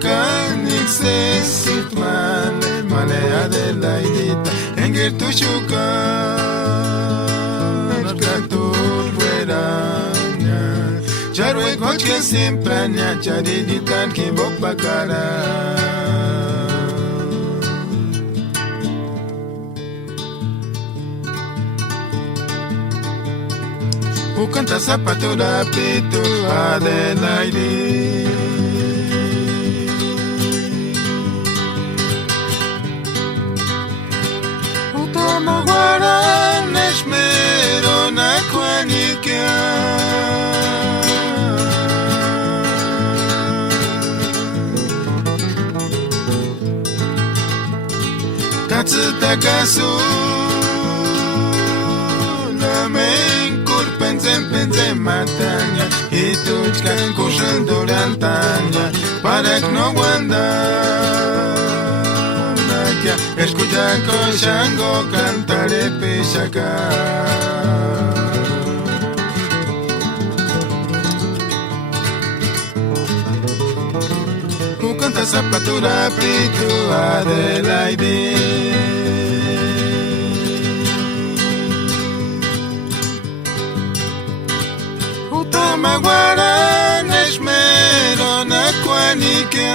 Kanik Sesit Male Male Adelaidita Engir Tushuka Narcatur Gueranya Charwe Kochke Simpranya Chariditan Kimbok Bakara Who canta zapato da pito Adelaide Utama guaran esmero na kwanikia Katsuta kasu La menkur pensem matanya Y tuchkan kushan durantanya Para que no guandan Escucha Koshango cantaré Pishaka Who canta zapatura Prito Adelaide Maguara Neshmero Nakwanika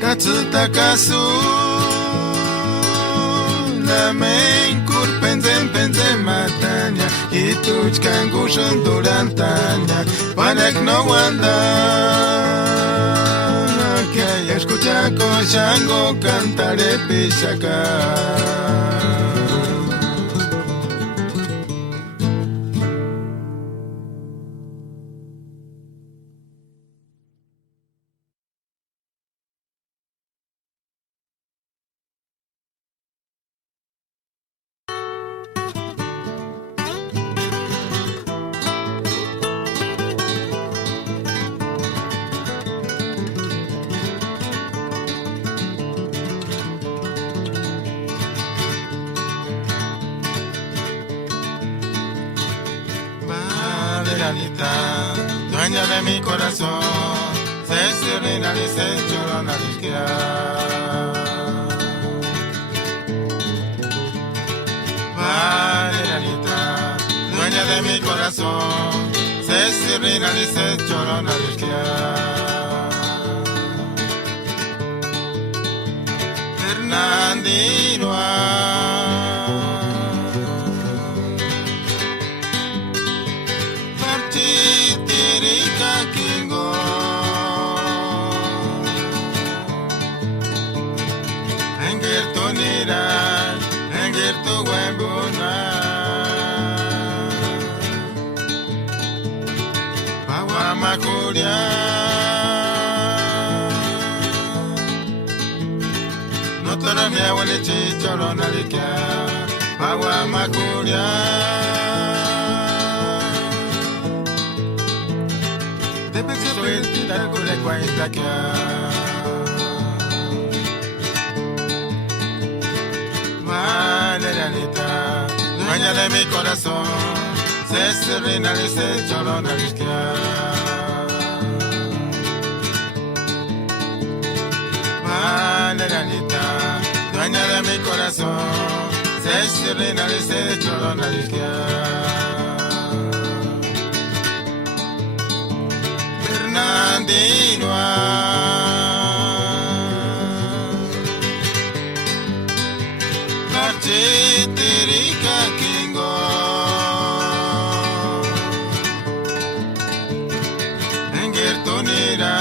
Tatsutakasu Lamen Kurpenzen Penzen Matanya Ituchkan Gushan Durantanya Panak no wanda Escuchaco Shango cantaré pichaca dueña de mi corazón, se sirena y se llorona Valerita, dueña de mi corazón, se sirena y se llorona Fernandino Macuria no te lo me huele chichoro narica agua Macuria de pensar suelta con la cuenta que Valerita, dueña de mi corazón, se serena y se llorona Valerita, dueña de mi corazón, se serena y se llorona Fernandino Chitirika Kingo Enger Tunira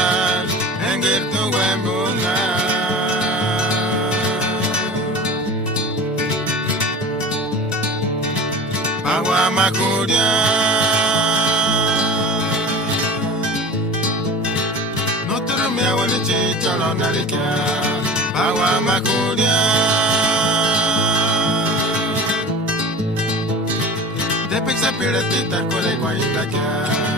Enger Tuwembunga Agua Macuria No te me hago ni chicharo narica Agua Macuria de pizza piratita con el guayitaca.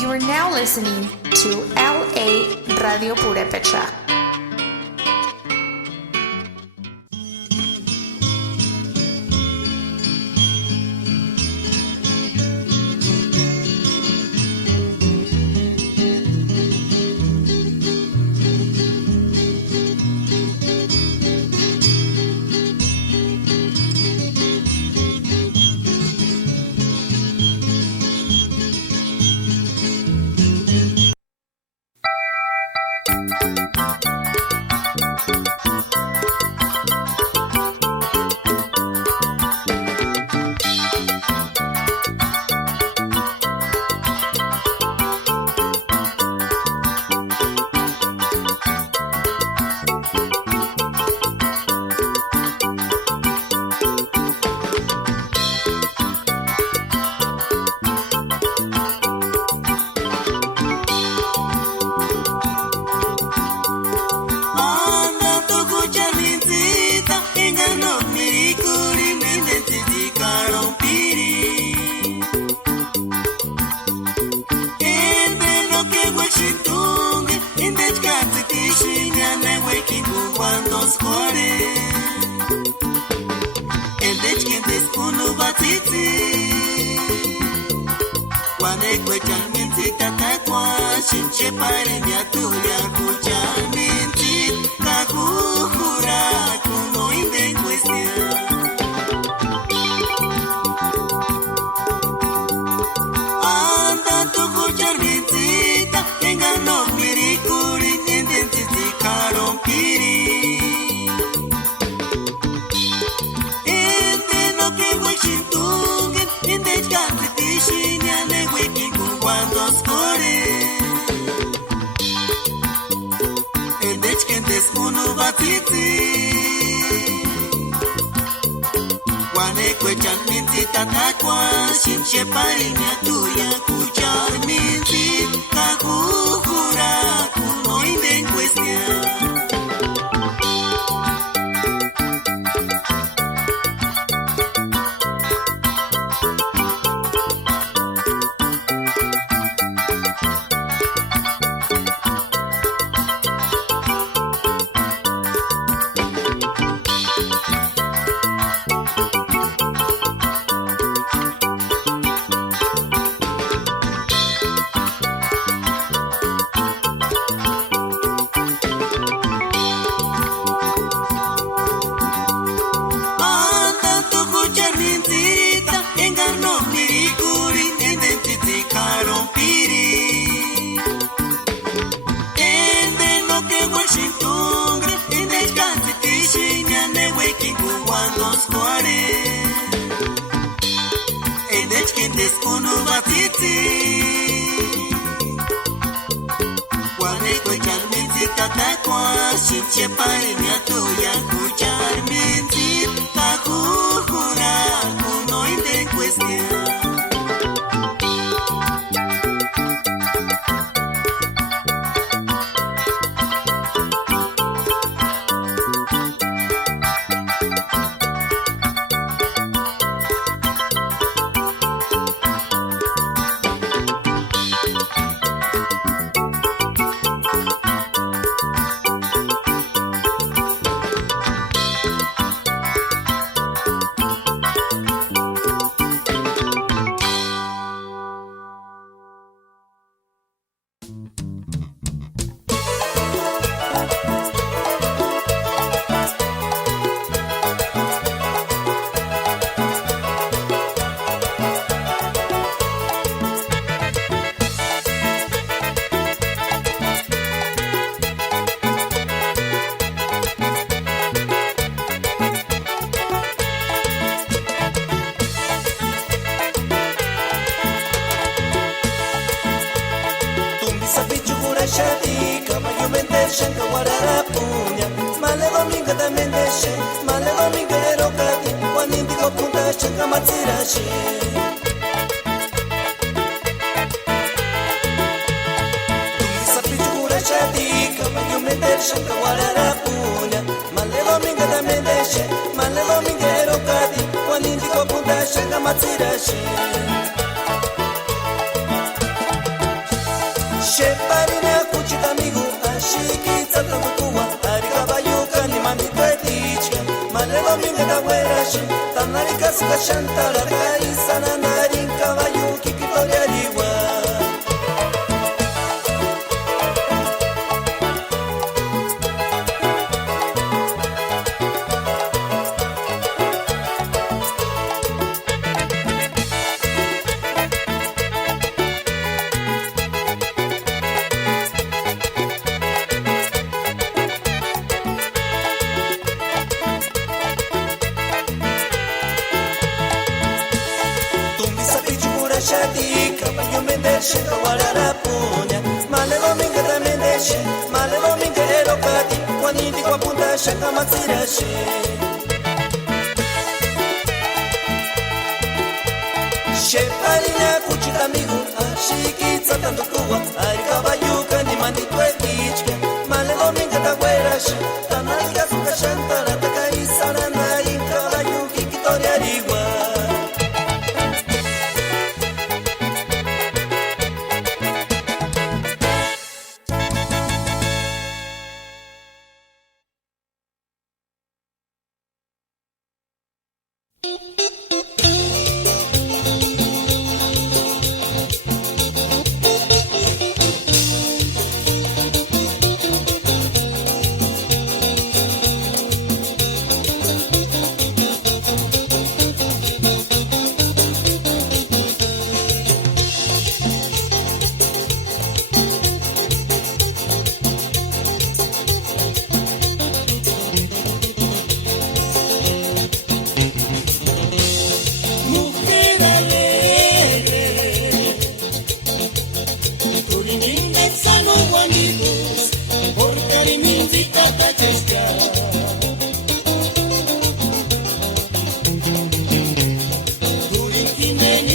You are now listening to LA Radio Purepecha. unu batiti Wane kwechan minti tatakwa Shinche pari nyatulia kuchan minti Kakuhura kuno inde cuestión Anda tu kuchan minti Tenga no mirikuri Identity karompiri Unu batiti Wane kwechan minti tatakwa Shinche pari nyatuya kuchar minti Kakuhura kuno inde en cuestión Unu batiti Wane kwechan minti tatakwa Shinche pari nyatuya kuchar minti Kakuhura kuno inde cuestión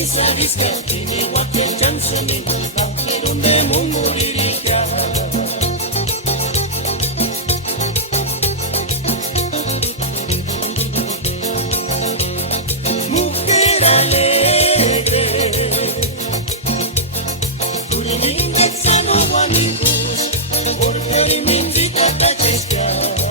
Sabiska tini wakil jansuni Nakirunde mumulirika Mujer alegre Turininget sano amigos Porque me invita a chescar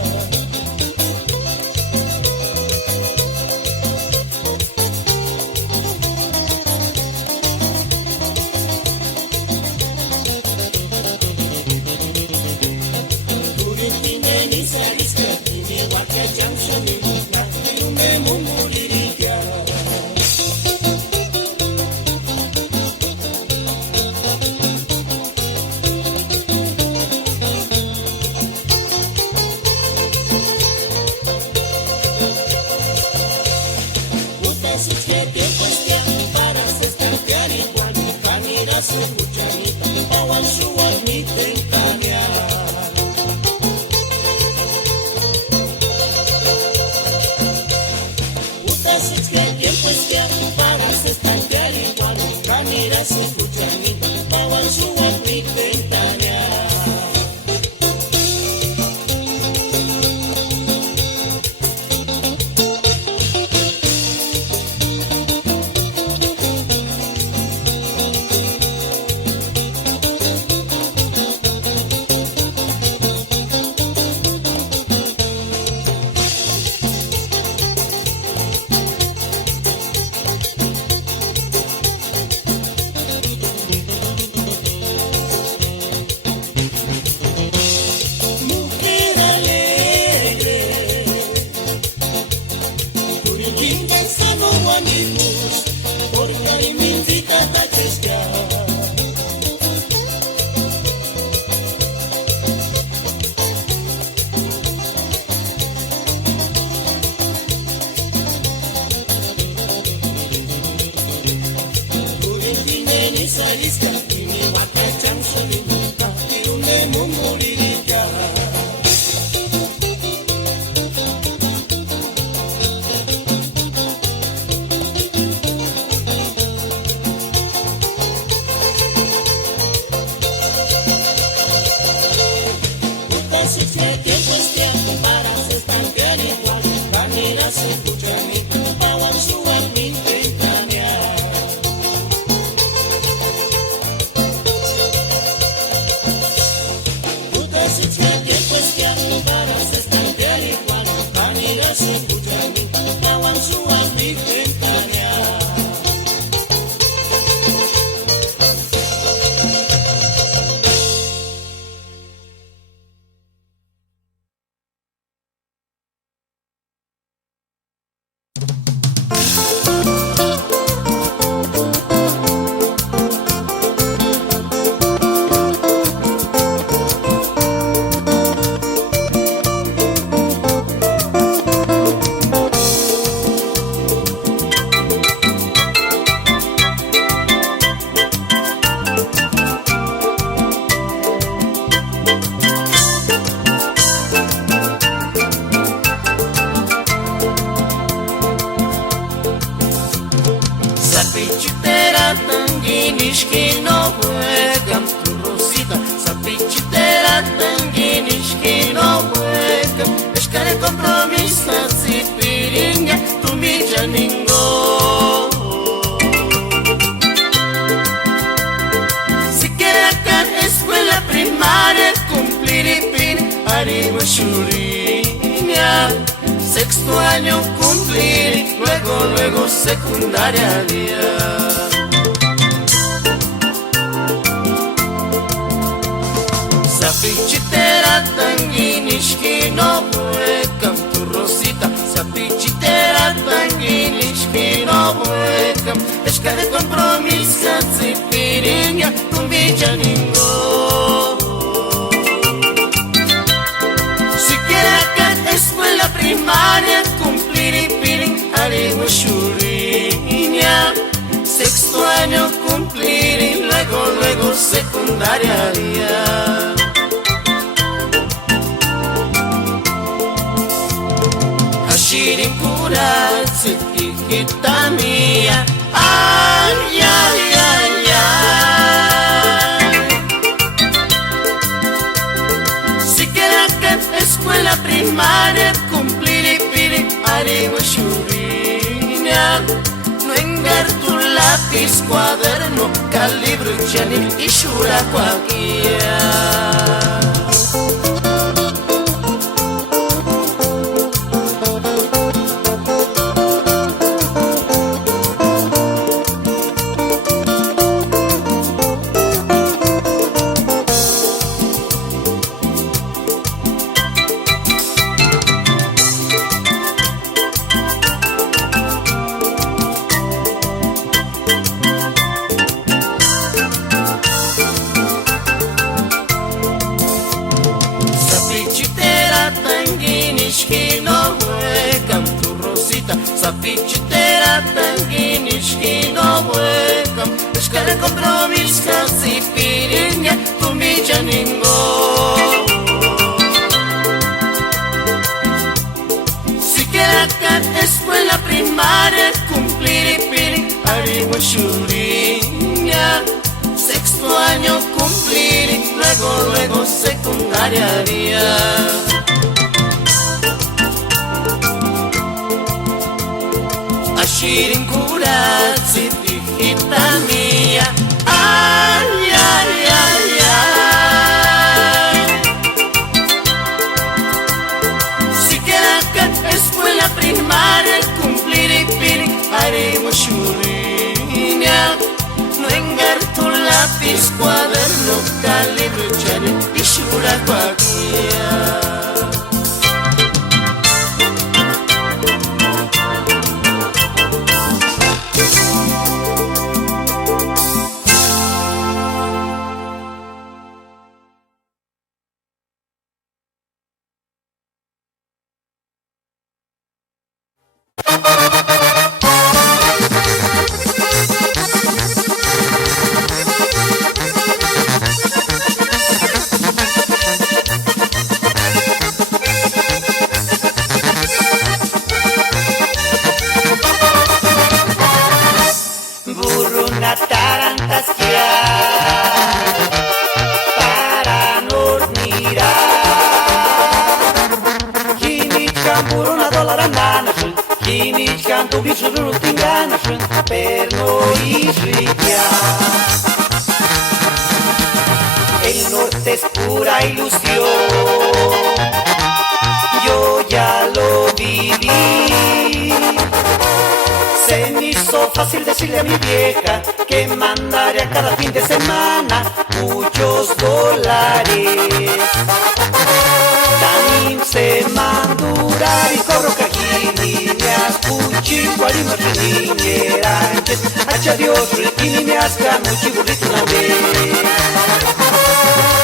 Sexto año cumplir, luego secundaria día. Sapichitera tanguinishki no huecam tu rosita. Sapichitera tanguinishki no huecam. Esca de compromiso, zipiringa, tumbilla ningo. Si quiere acá escuela primaria, cumplir y pirin, haremos shuriña. Sexto año cumplir y luego secundaria día. Hashiri kuratsi hijita mía. Ay, no engar tu lápiz, cuaderno, calibro, chani y shura cuaquia. Sapichitera tanguinishki no huecam, escala compromis casi piringa, tu mi janingo. Si quiera acá escuela primaria, cumplir y piri, harimo shuriña. Sexto año cumplir y luego secundaria haría. Shirin kuratsi hijita mía, ay, ay, ay, ay. Si queda acá escuela primaria, cumplir y piri, haremos shuriña. No engar tu lápiz, cuaderno, calibro, chane y shura cuaquia. El norte es pura ilusión, yo ya lo viví. Se me hizo fácil decirle a mi vieja que mandaría cada fin de semana muchos dólares. También se mandurar y corro cajini, me ascuchi, guarima niñera antes, hacha Dios, ritini, me asca, muchi burrito la vez.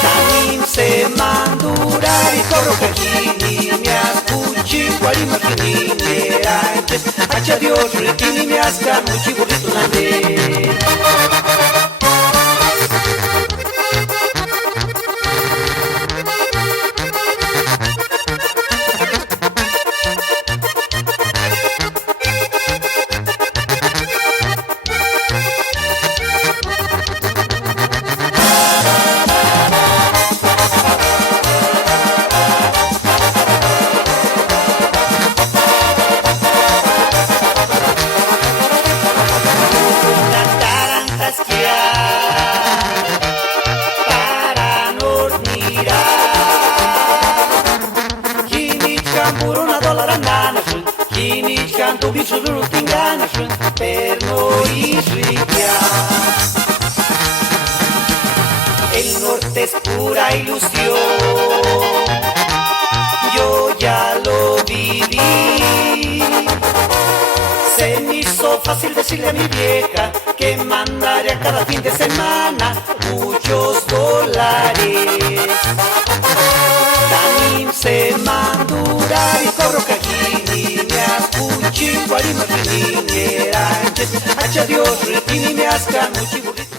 También se mandurar y corro cajini, me ascuchi, guarima niñera antes, hacha Dios, ritini, me asca, muchi burrito la vez. El norte es pura ilusión, yo ya lo viví. Se me hizo fácil decirle a mi vieja que mandaría cada fin de semana muchos dólares. También se mandurar y corro cajini, me ascuchi, guarima niñera antes, hacha Dios, ritini, me asca, muchi burrito.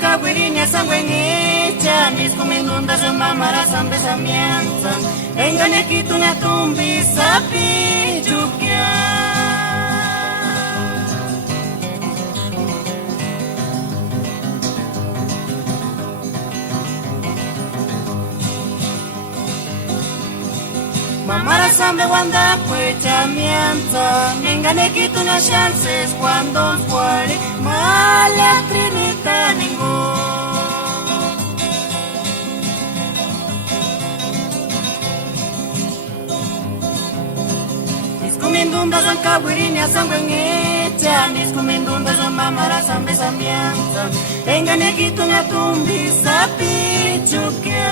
Kawirini sangwengecha niskumindunda mamara sambe samianza engane kitu na tumbi sapi jukya mamara sambe wanda kwecha mianza engane kitu na chances cuando fuere mala trinita ningo Niskumindunda zan kawirini sangwengecha niskumindunda zan mamara sambe samianza engane kitu na tumbi sapi jukya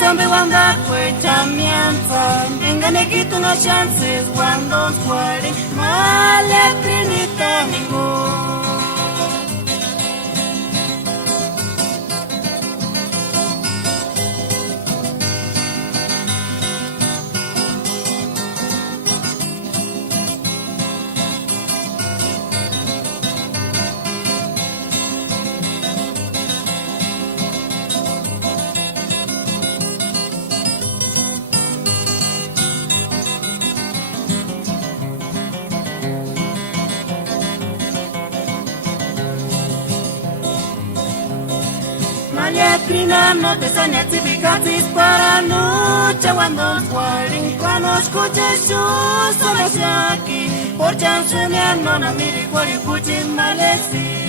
Sambe wanga kwecha mianza engane kitu na chances cuando fuere mala trinita ningo doctrina no te santificatis para noche cuando cuando escuches Jesús solo sea aquí por chance no na miri cuori cuchi malesi.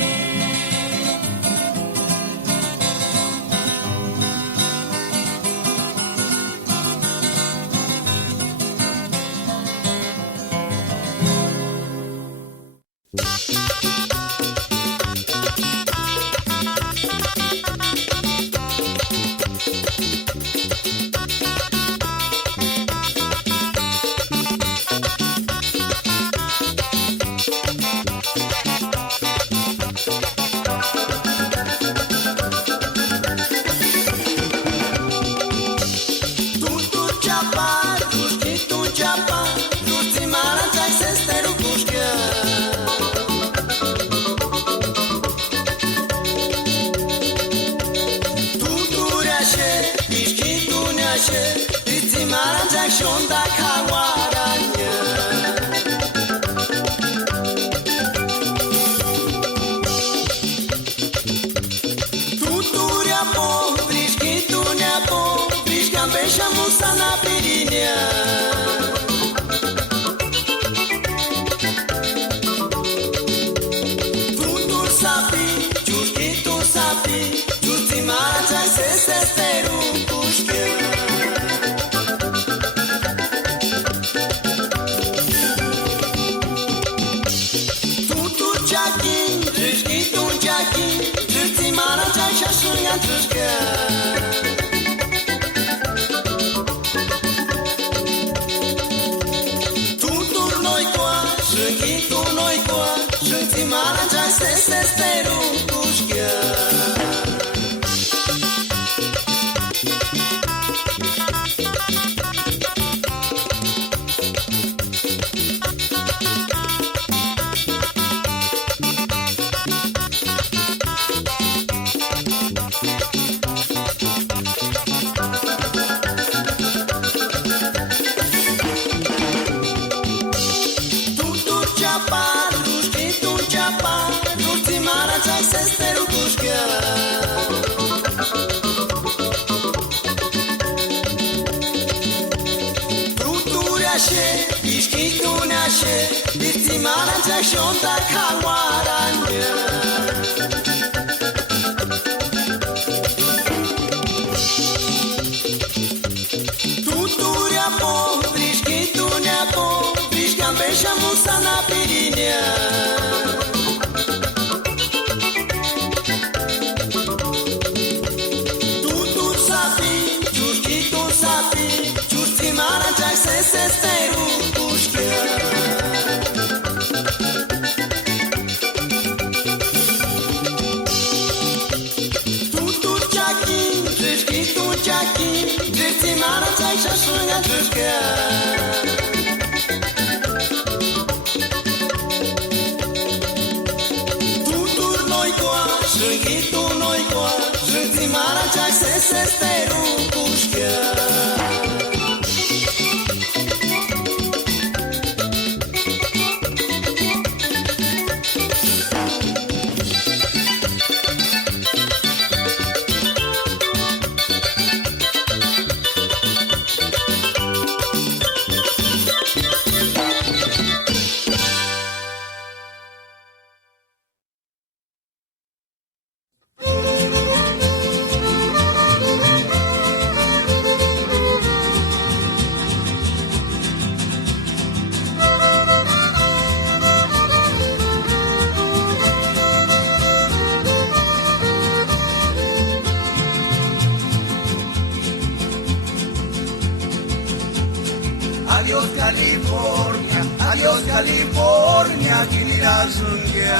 Adiós California, Kinira Sungia.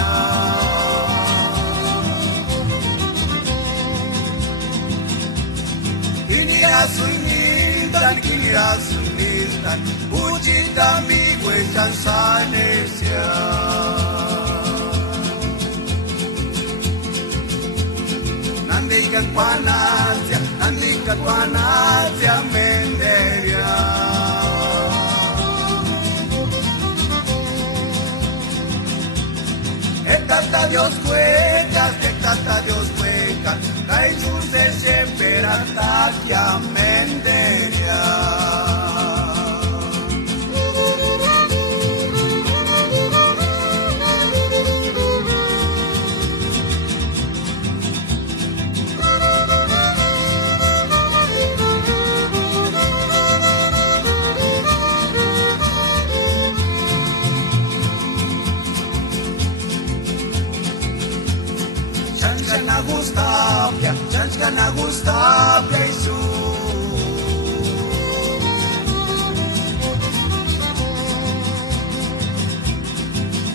Kinira Sungitan, Uchita mi huechan sanesia. Nandikan Panatia, Menderia. Tata Dios cuecas, Juse Peratakia Menderia. Chanchgana Gustavia Isu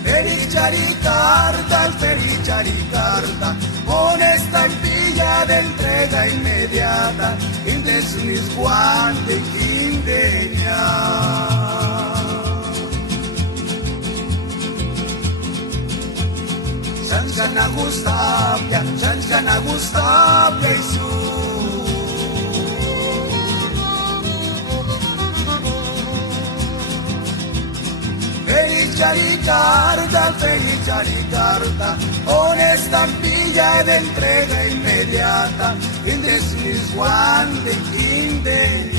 Fericharicarta con estampilla de entrega inmediata Indesunis guante quindeña Chanchgana Gustavia Isu Fericharicarta con estampilla de entrega inmediata Indesunis guante quindeña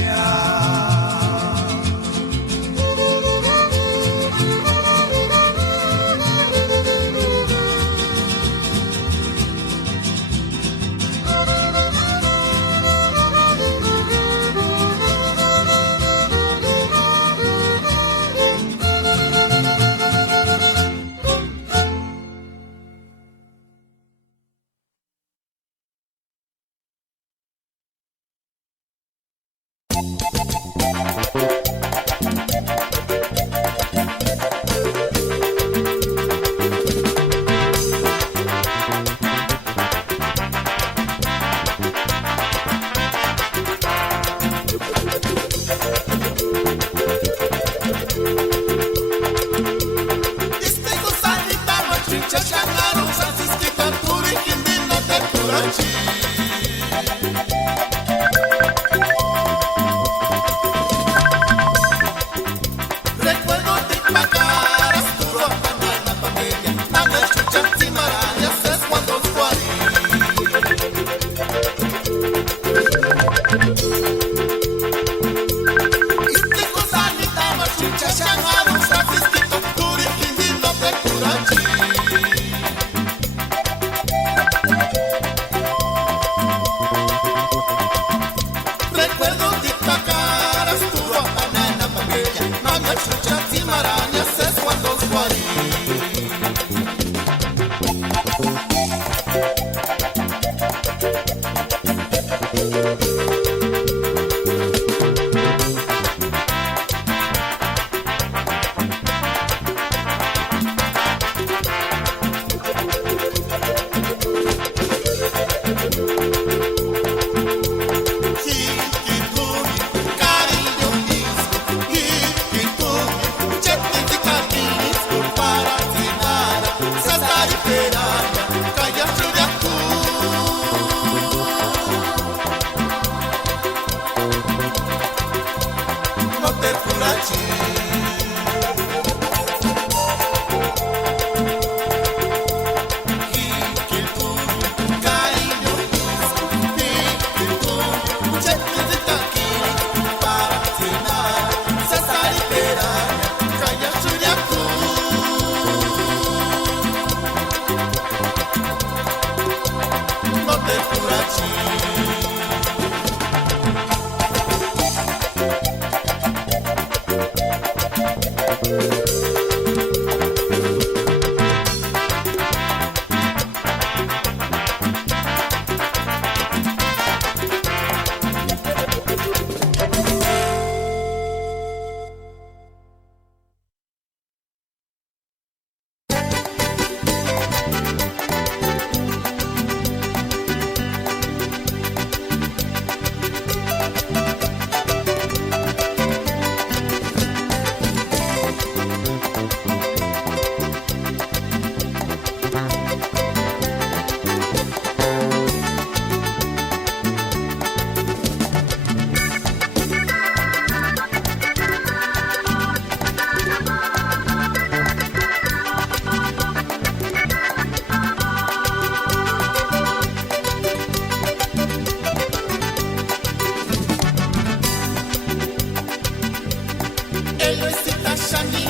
Cariño,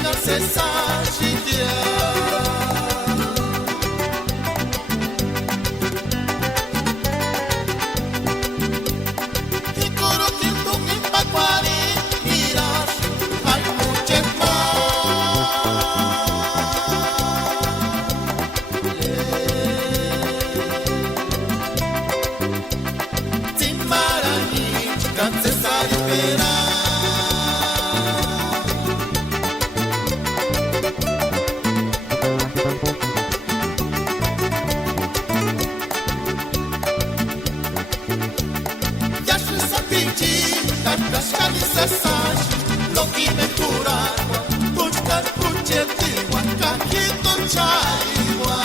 Shaninga Sesa Shidia Ikoro Kintung Impakwari Irash Ay Muchekma Timmarani Chikan Sesa Ripera Kashkani sasashi, loki me kuragwa, puchkar puchetiwa, kakito chaiwa.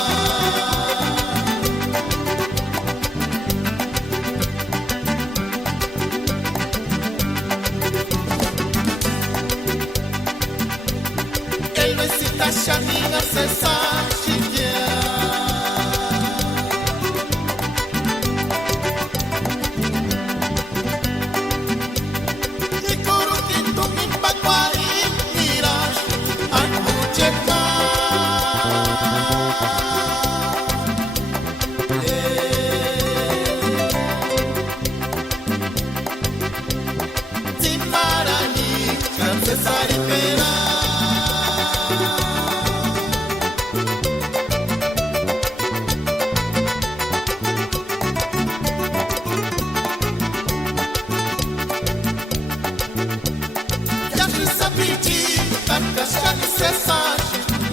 El besita shanina sasashi,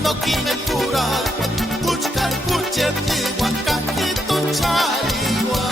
no kime pura, puchkar puchetiwa, kakito chaliwa.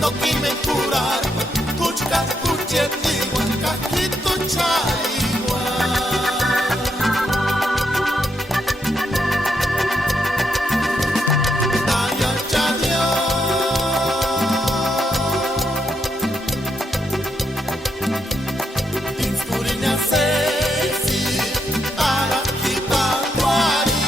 No kime kurar, puchkar puchetiwa, kakito chaiwa. Aya chadio, inskurinya sesi, ara kipa kwari.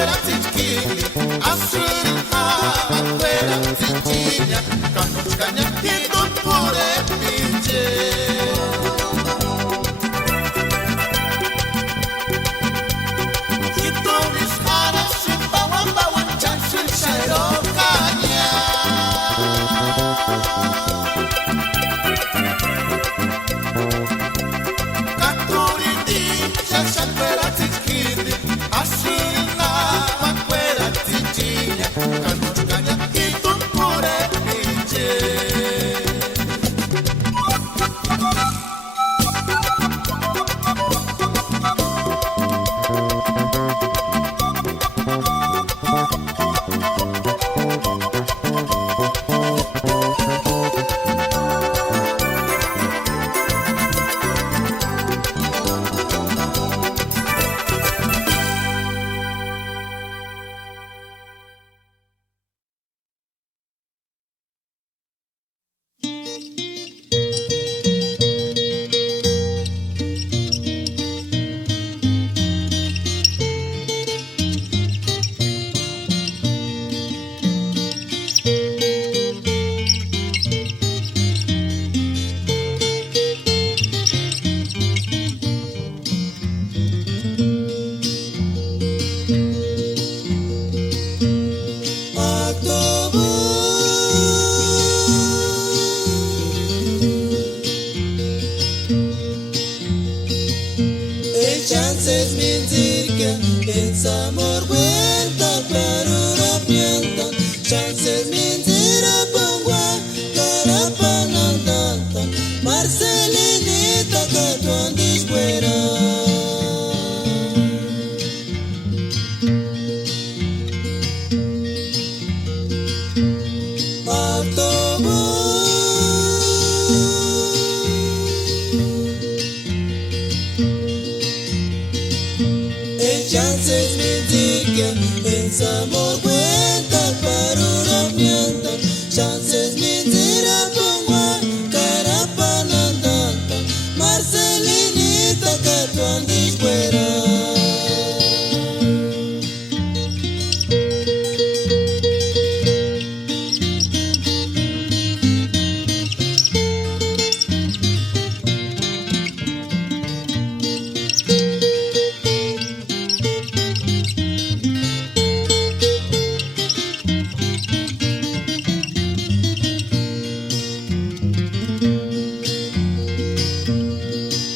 makwera tichkili asuri ha makwera tichinya kanuskanya kiton pure pinche kitonis ara simba wamba wanchansin shairokanya katurindi shashakwera tichkili asuri ha makwera tichinya kanuskanya kiton pure pinche Chances mentirga, pensamor cuenta para pianta. Chances mentira pongua, carapanandanta. Marcelinita catuan dispuera. Chances mentirga, pensamor cuenta para una mienta. Chances mentira pongua, carapanandanta. Marcelinita catuan dispuera.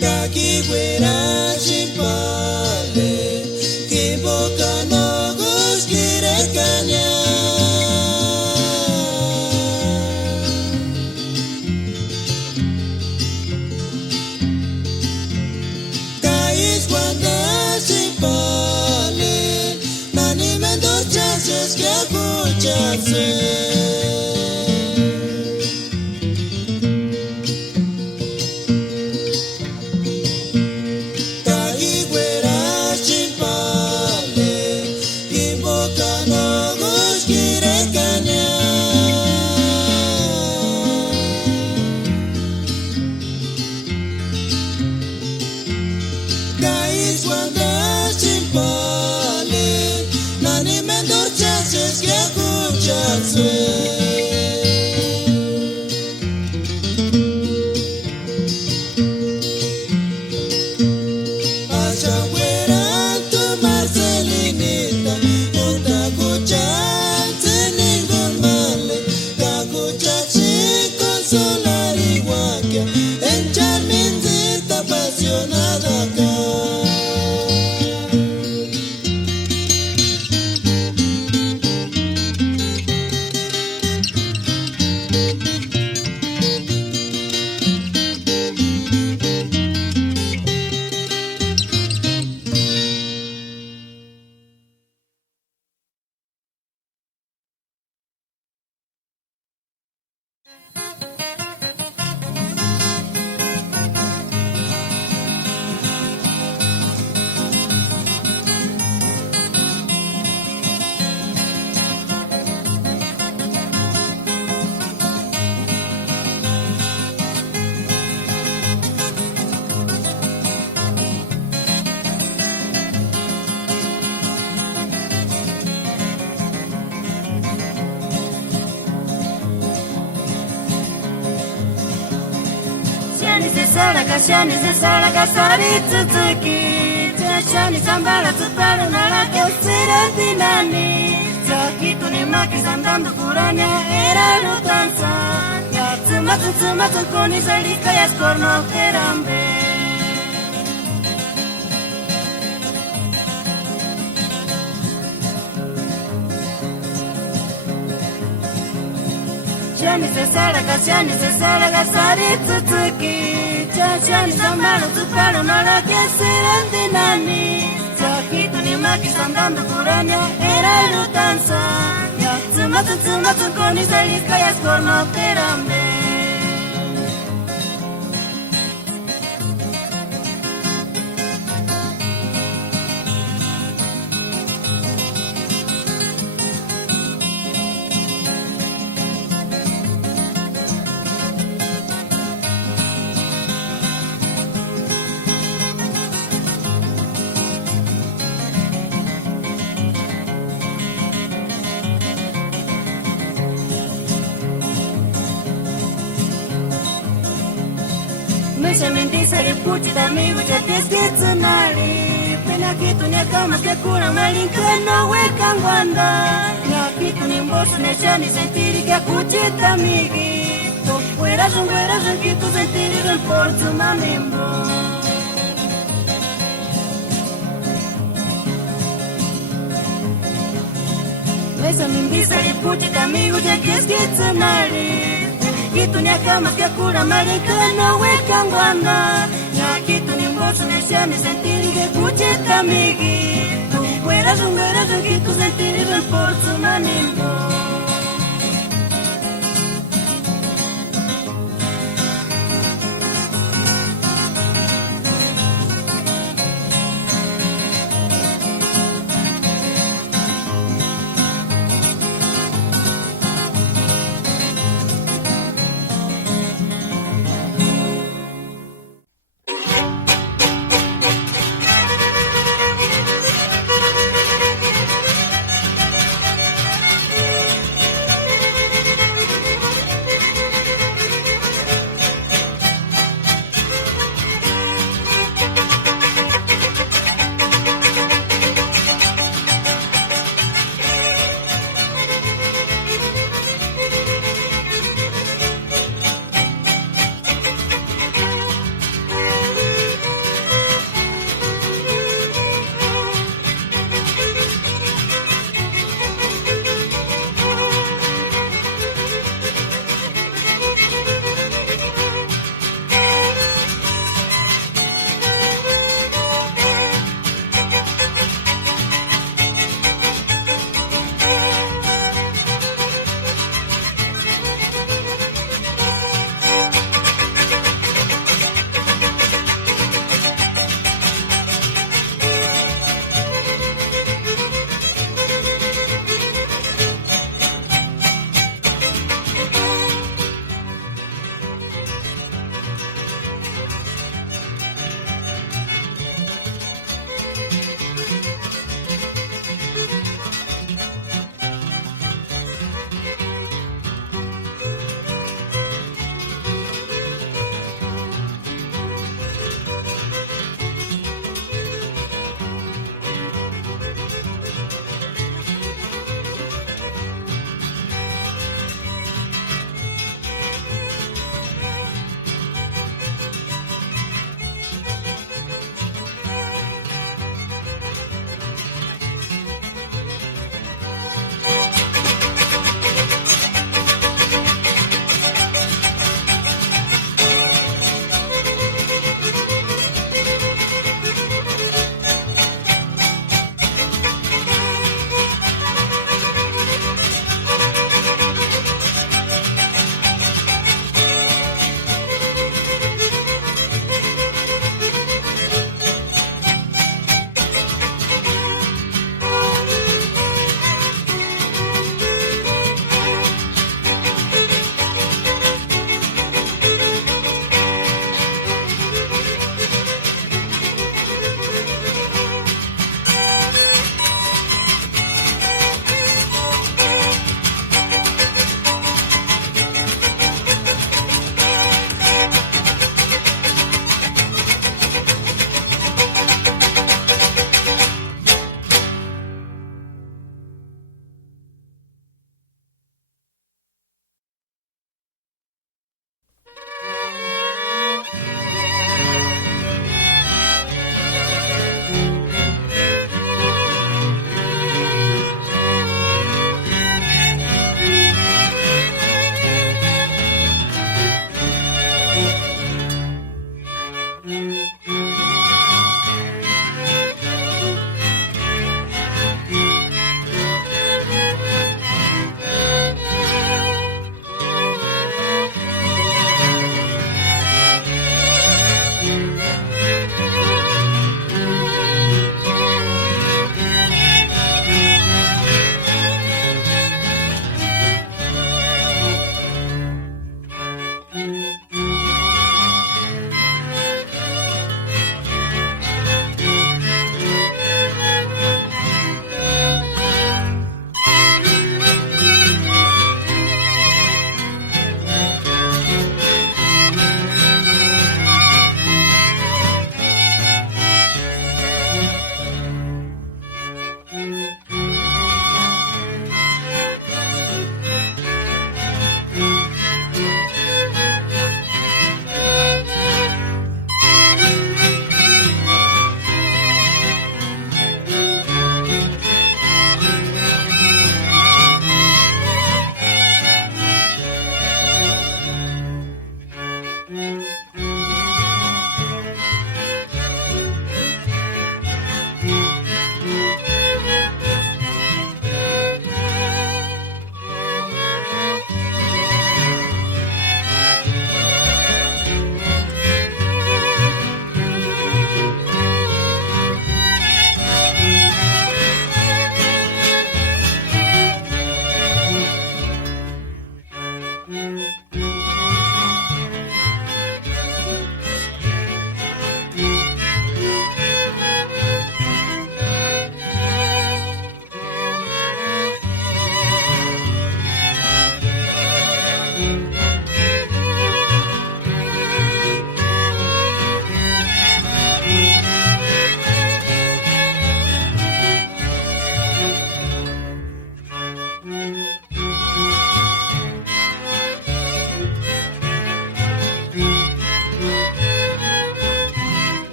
Kaki fuera chimpale, que boca no quiere cañar. Caís cuando chimpale, nani me dos chances que escucharse. Guys, cuando chimpale, nani me dos chances que escucharse. Marcelinita, punta cuchante ningún male, cacuchachi consolar iguaquia, en charminzita apasionada acá. sara kashani se sara kasari tsuki Chashani sambara tsuparu nara kesira dinani Chakitu ni makis andando kuranya era lutanza Ya tsuma koni salika ya skorno kerambe Chani se sara kasari tsuki Chashani sambara tsuparu nara kesira dinani Chakitu ni makis andando kuranya era lutanza Ya tsuma koni salika ya skorno kerambe Sementisa puti da amigo já te esquece nali Pena que tu ne kama que cura malinka no we kangwanda Na que tu ne mboso ne chani sentiri que acuchita amigui Tu fueras que tu sentiri del porto mamembo Sementisa puti da amigo já te esquece nali Kitu ni kama kia kura marika no weka ngwana Na kitu ni mboso neshani sentiri ke kuchita migi Tu fuera kitu sentiri del porto manimbo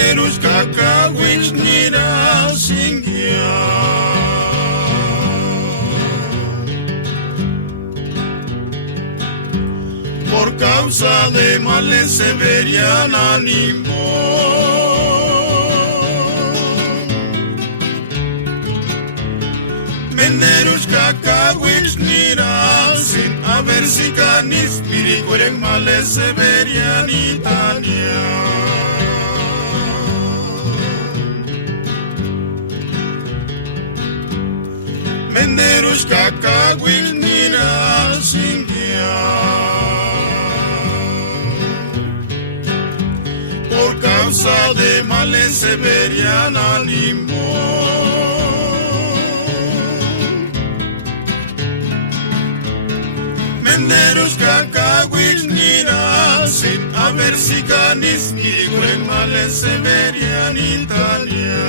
Menderus kakawich nira singya. Por causa de males se verían ánimo. Menderus kakawich nira sin haber si canis piricueren males se verían Italia. Menderus kakawich nira singya. Por causa de males se verían ánimo. Menderus kakawich nira sin haber si canis piricueren males se verían Italia.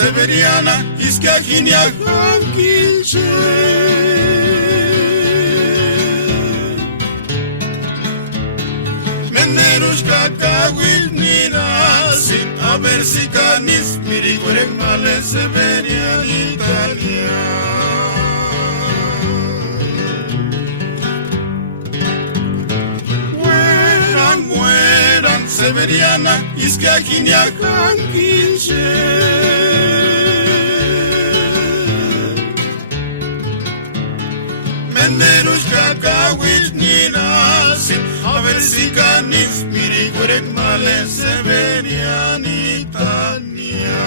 Severiana, Iskahinia, Hankinche. Menderus kakawich nira, sin haber si canis, piricueren males Severian Italia. Mueran, Severiana, Iskahinia, Hankinche. Menderus kakawich nira sin haber si canis piricueren males se verían Italia.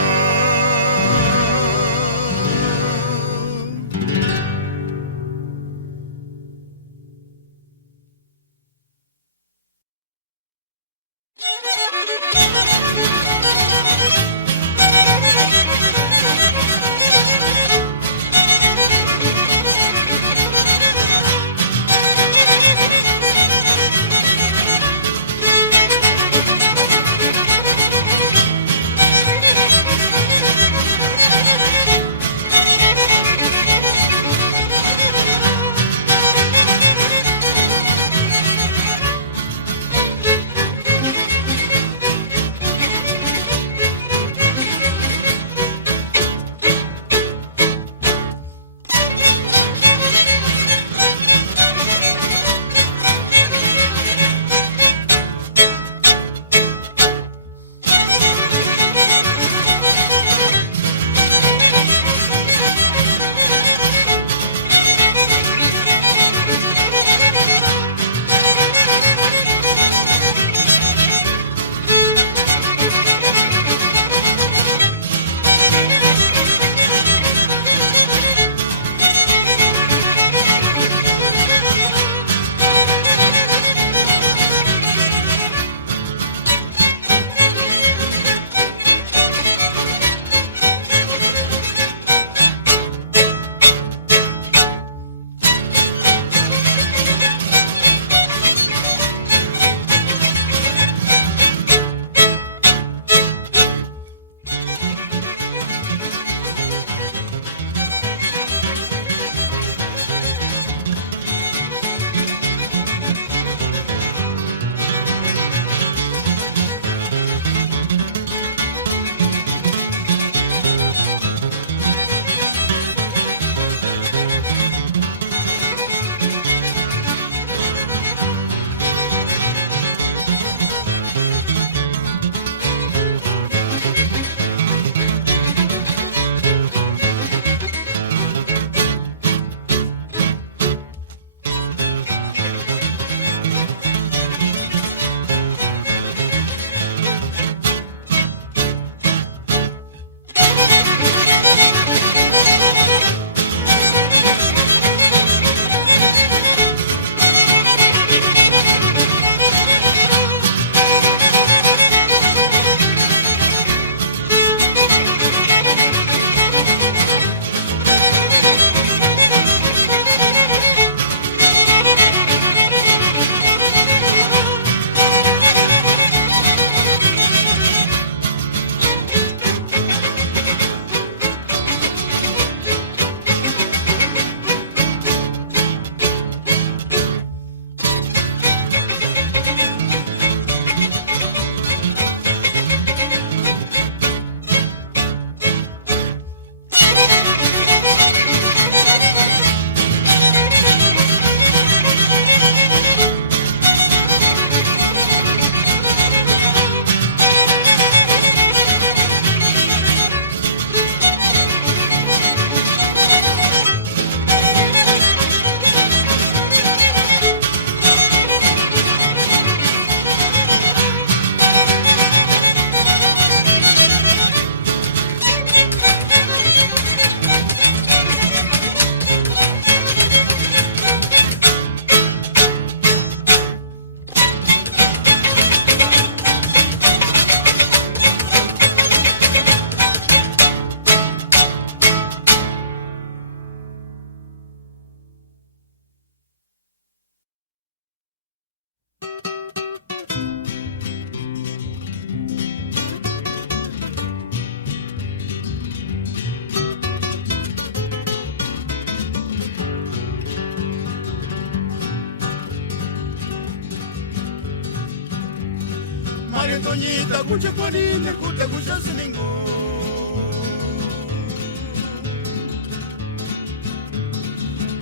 Mari Toñita, kucha kwanine, kuta kucha siningu.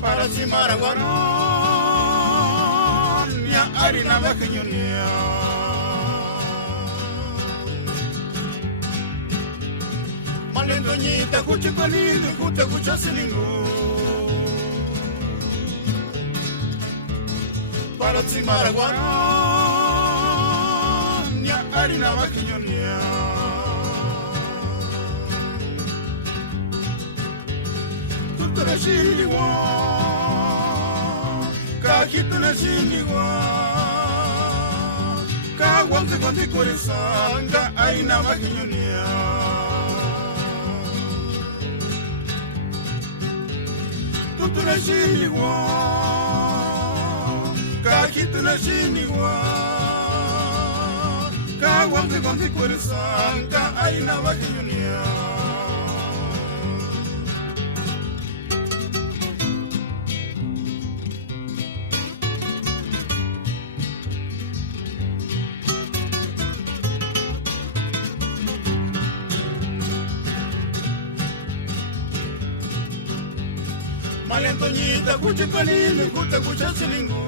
Para Simara Guaron, ya harina vaqueñonia. Mari Toñita, kucha kwanine, kuta kucha siningu. Para Simara Guaron, ya harina vaqueñonia. Na shiniwa, kakitu na shiniwa, kawamse kondi koresanga aina vakinyonia. Tutu na shiniwa, kakitu na shiniwa, kawamse kondi koresanga aina vakinyonia. Malentoñita, kucha kanini, kuta kucha silingu.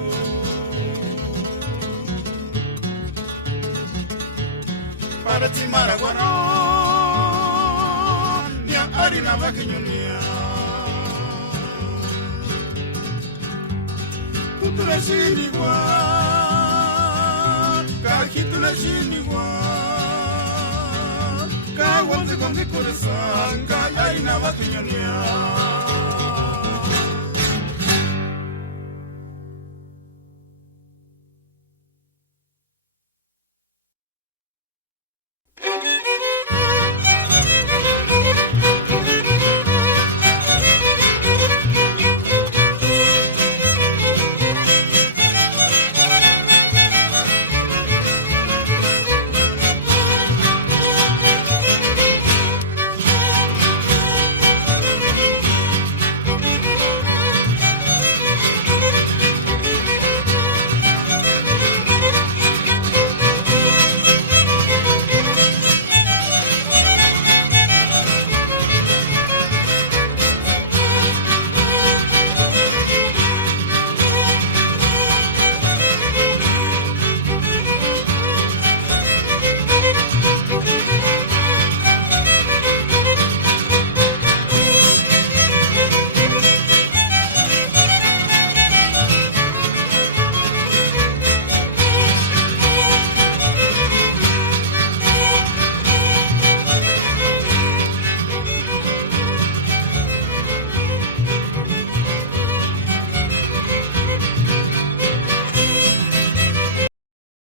Para Simara Guaron, ya harina vaqueñonia. Tutu la shinigua, kakitu la shinigua, kawamse kongi koresanga, harina vaqueñonia.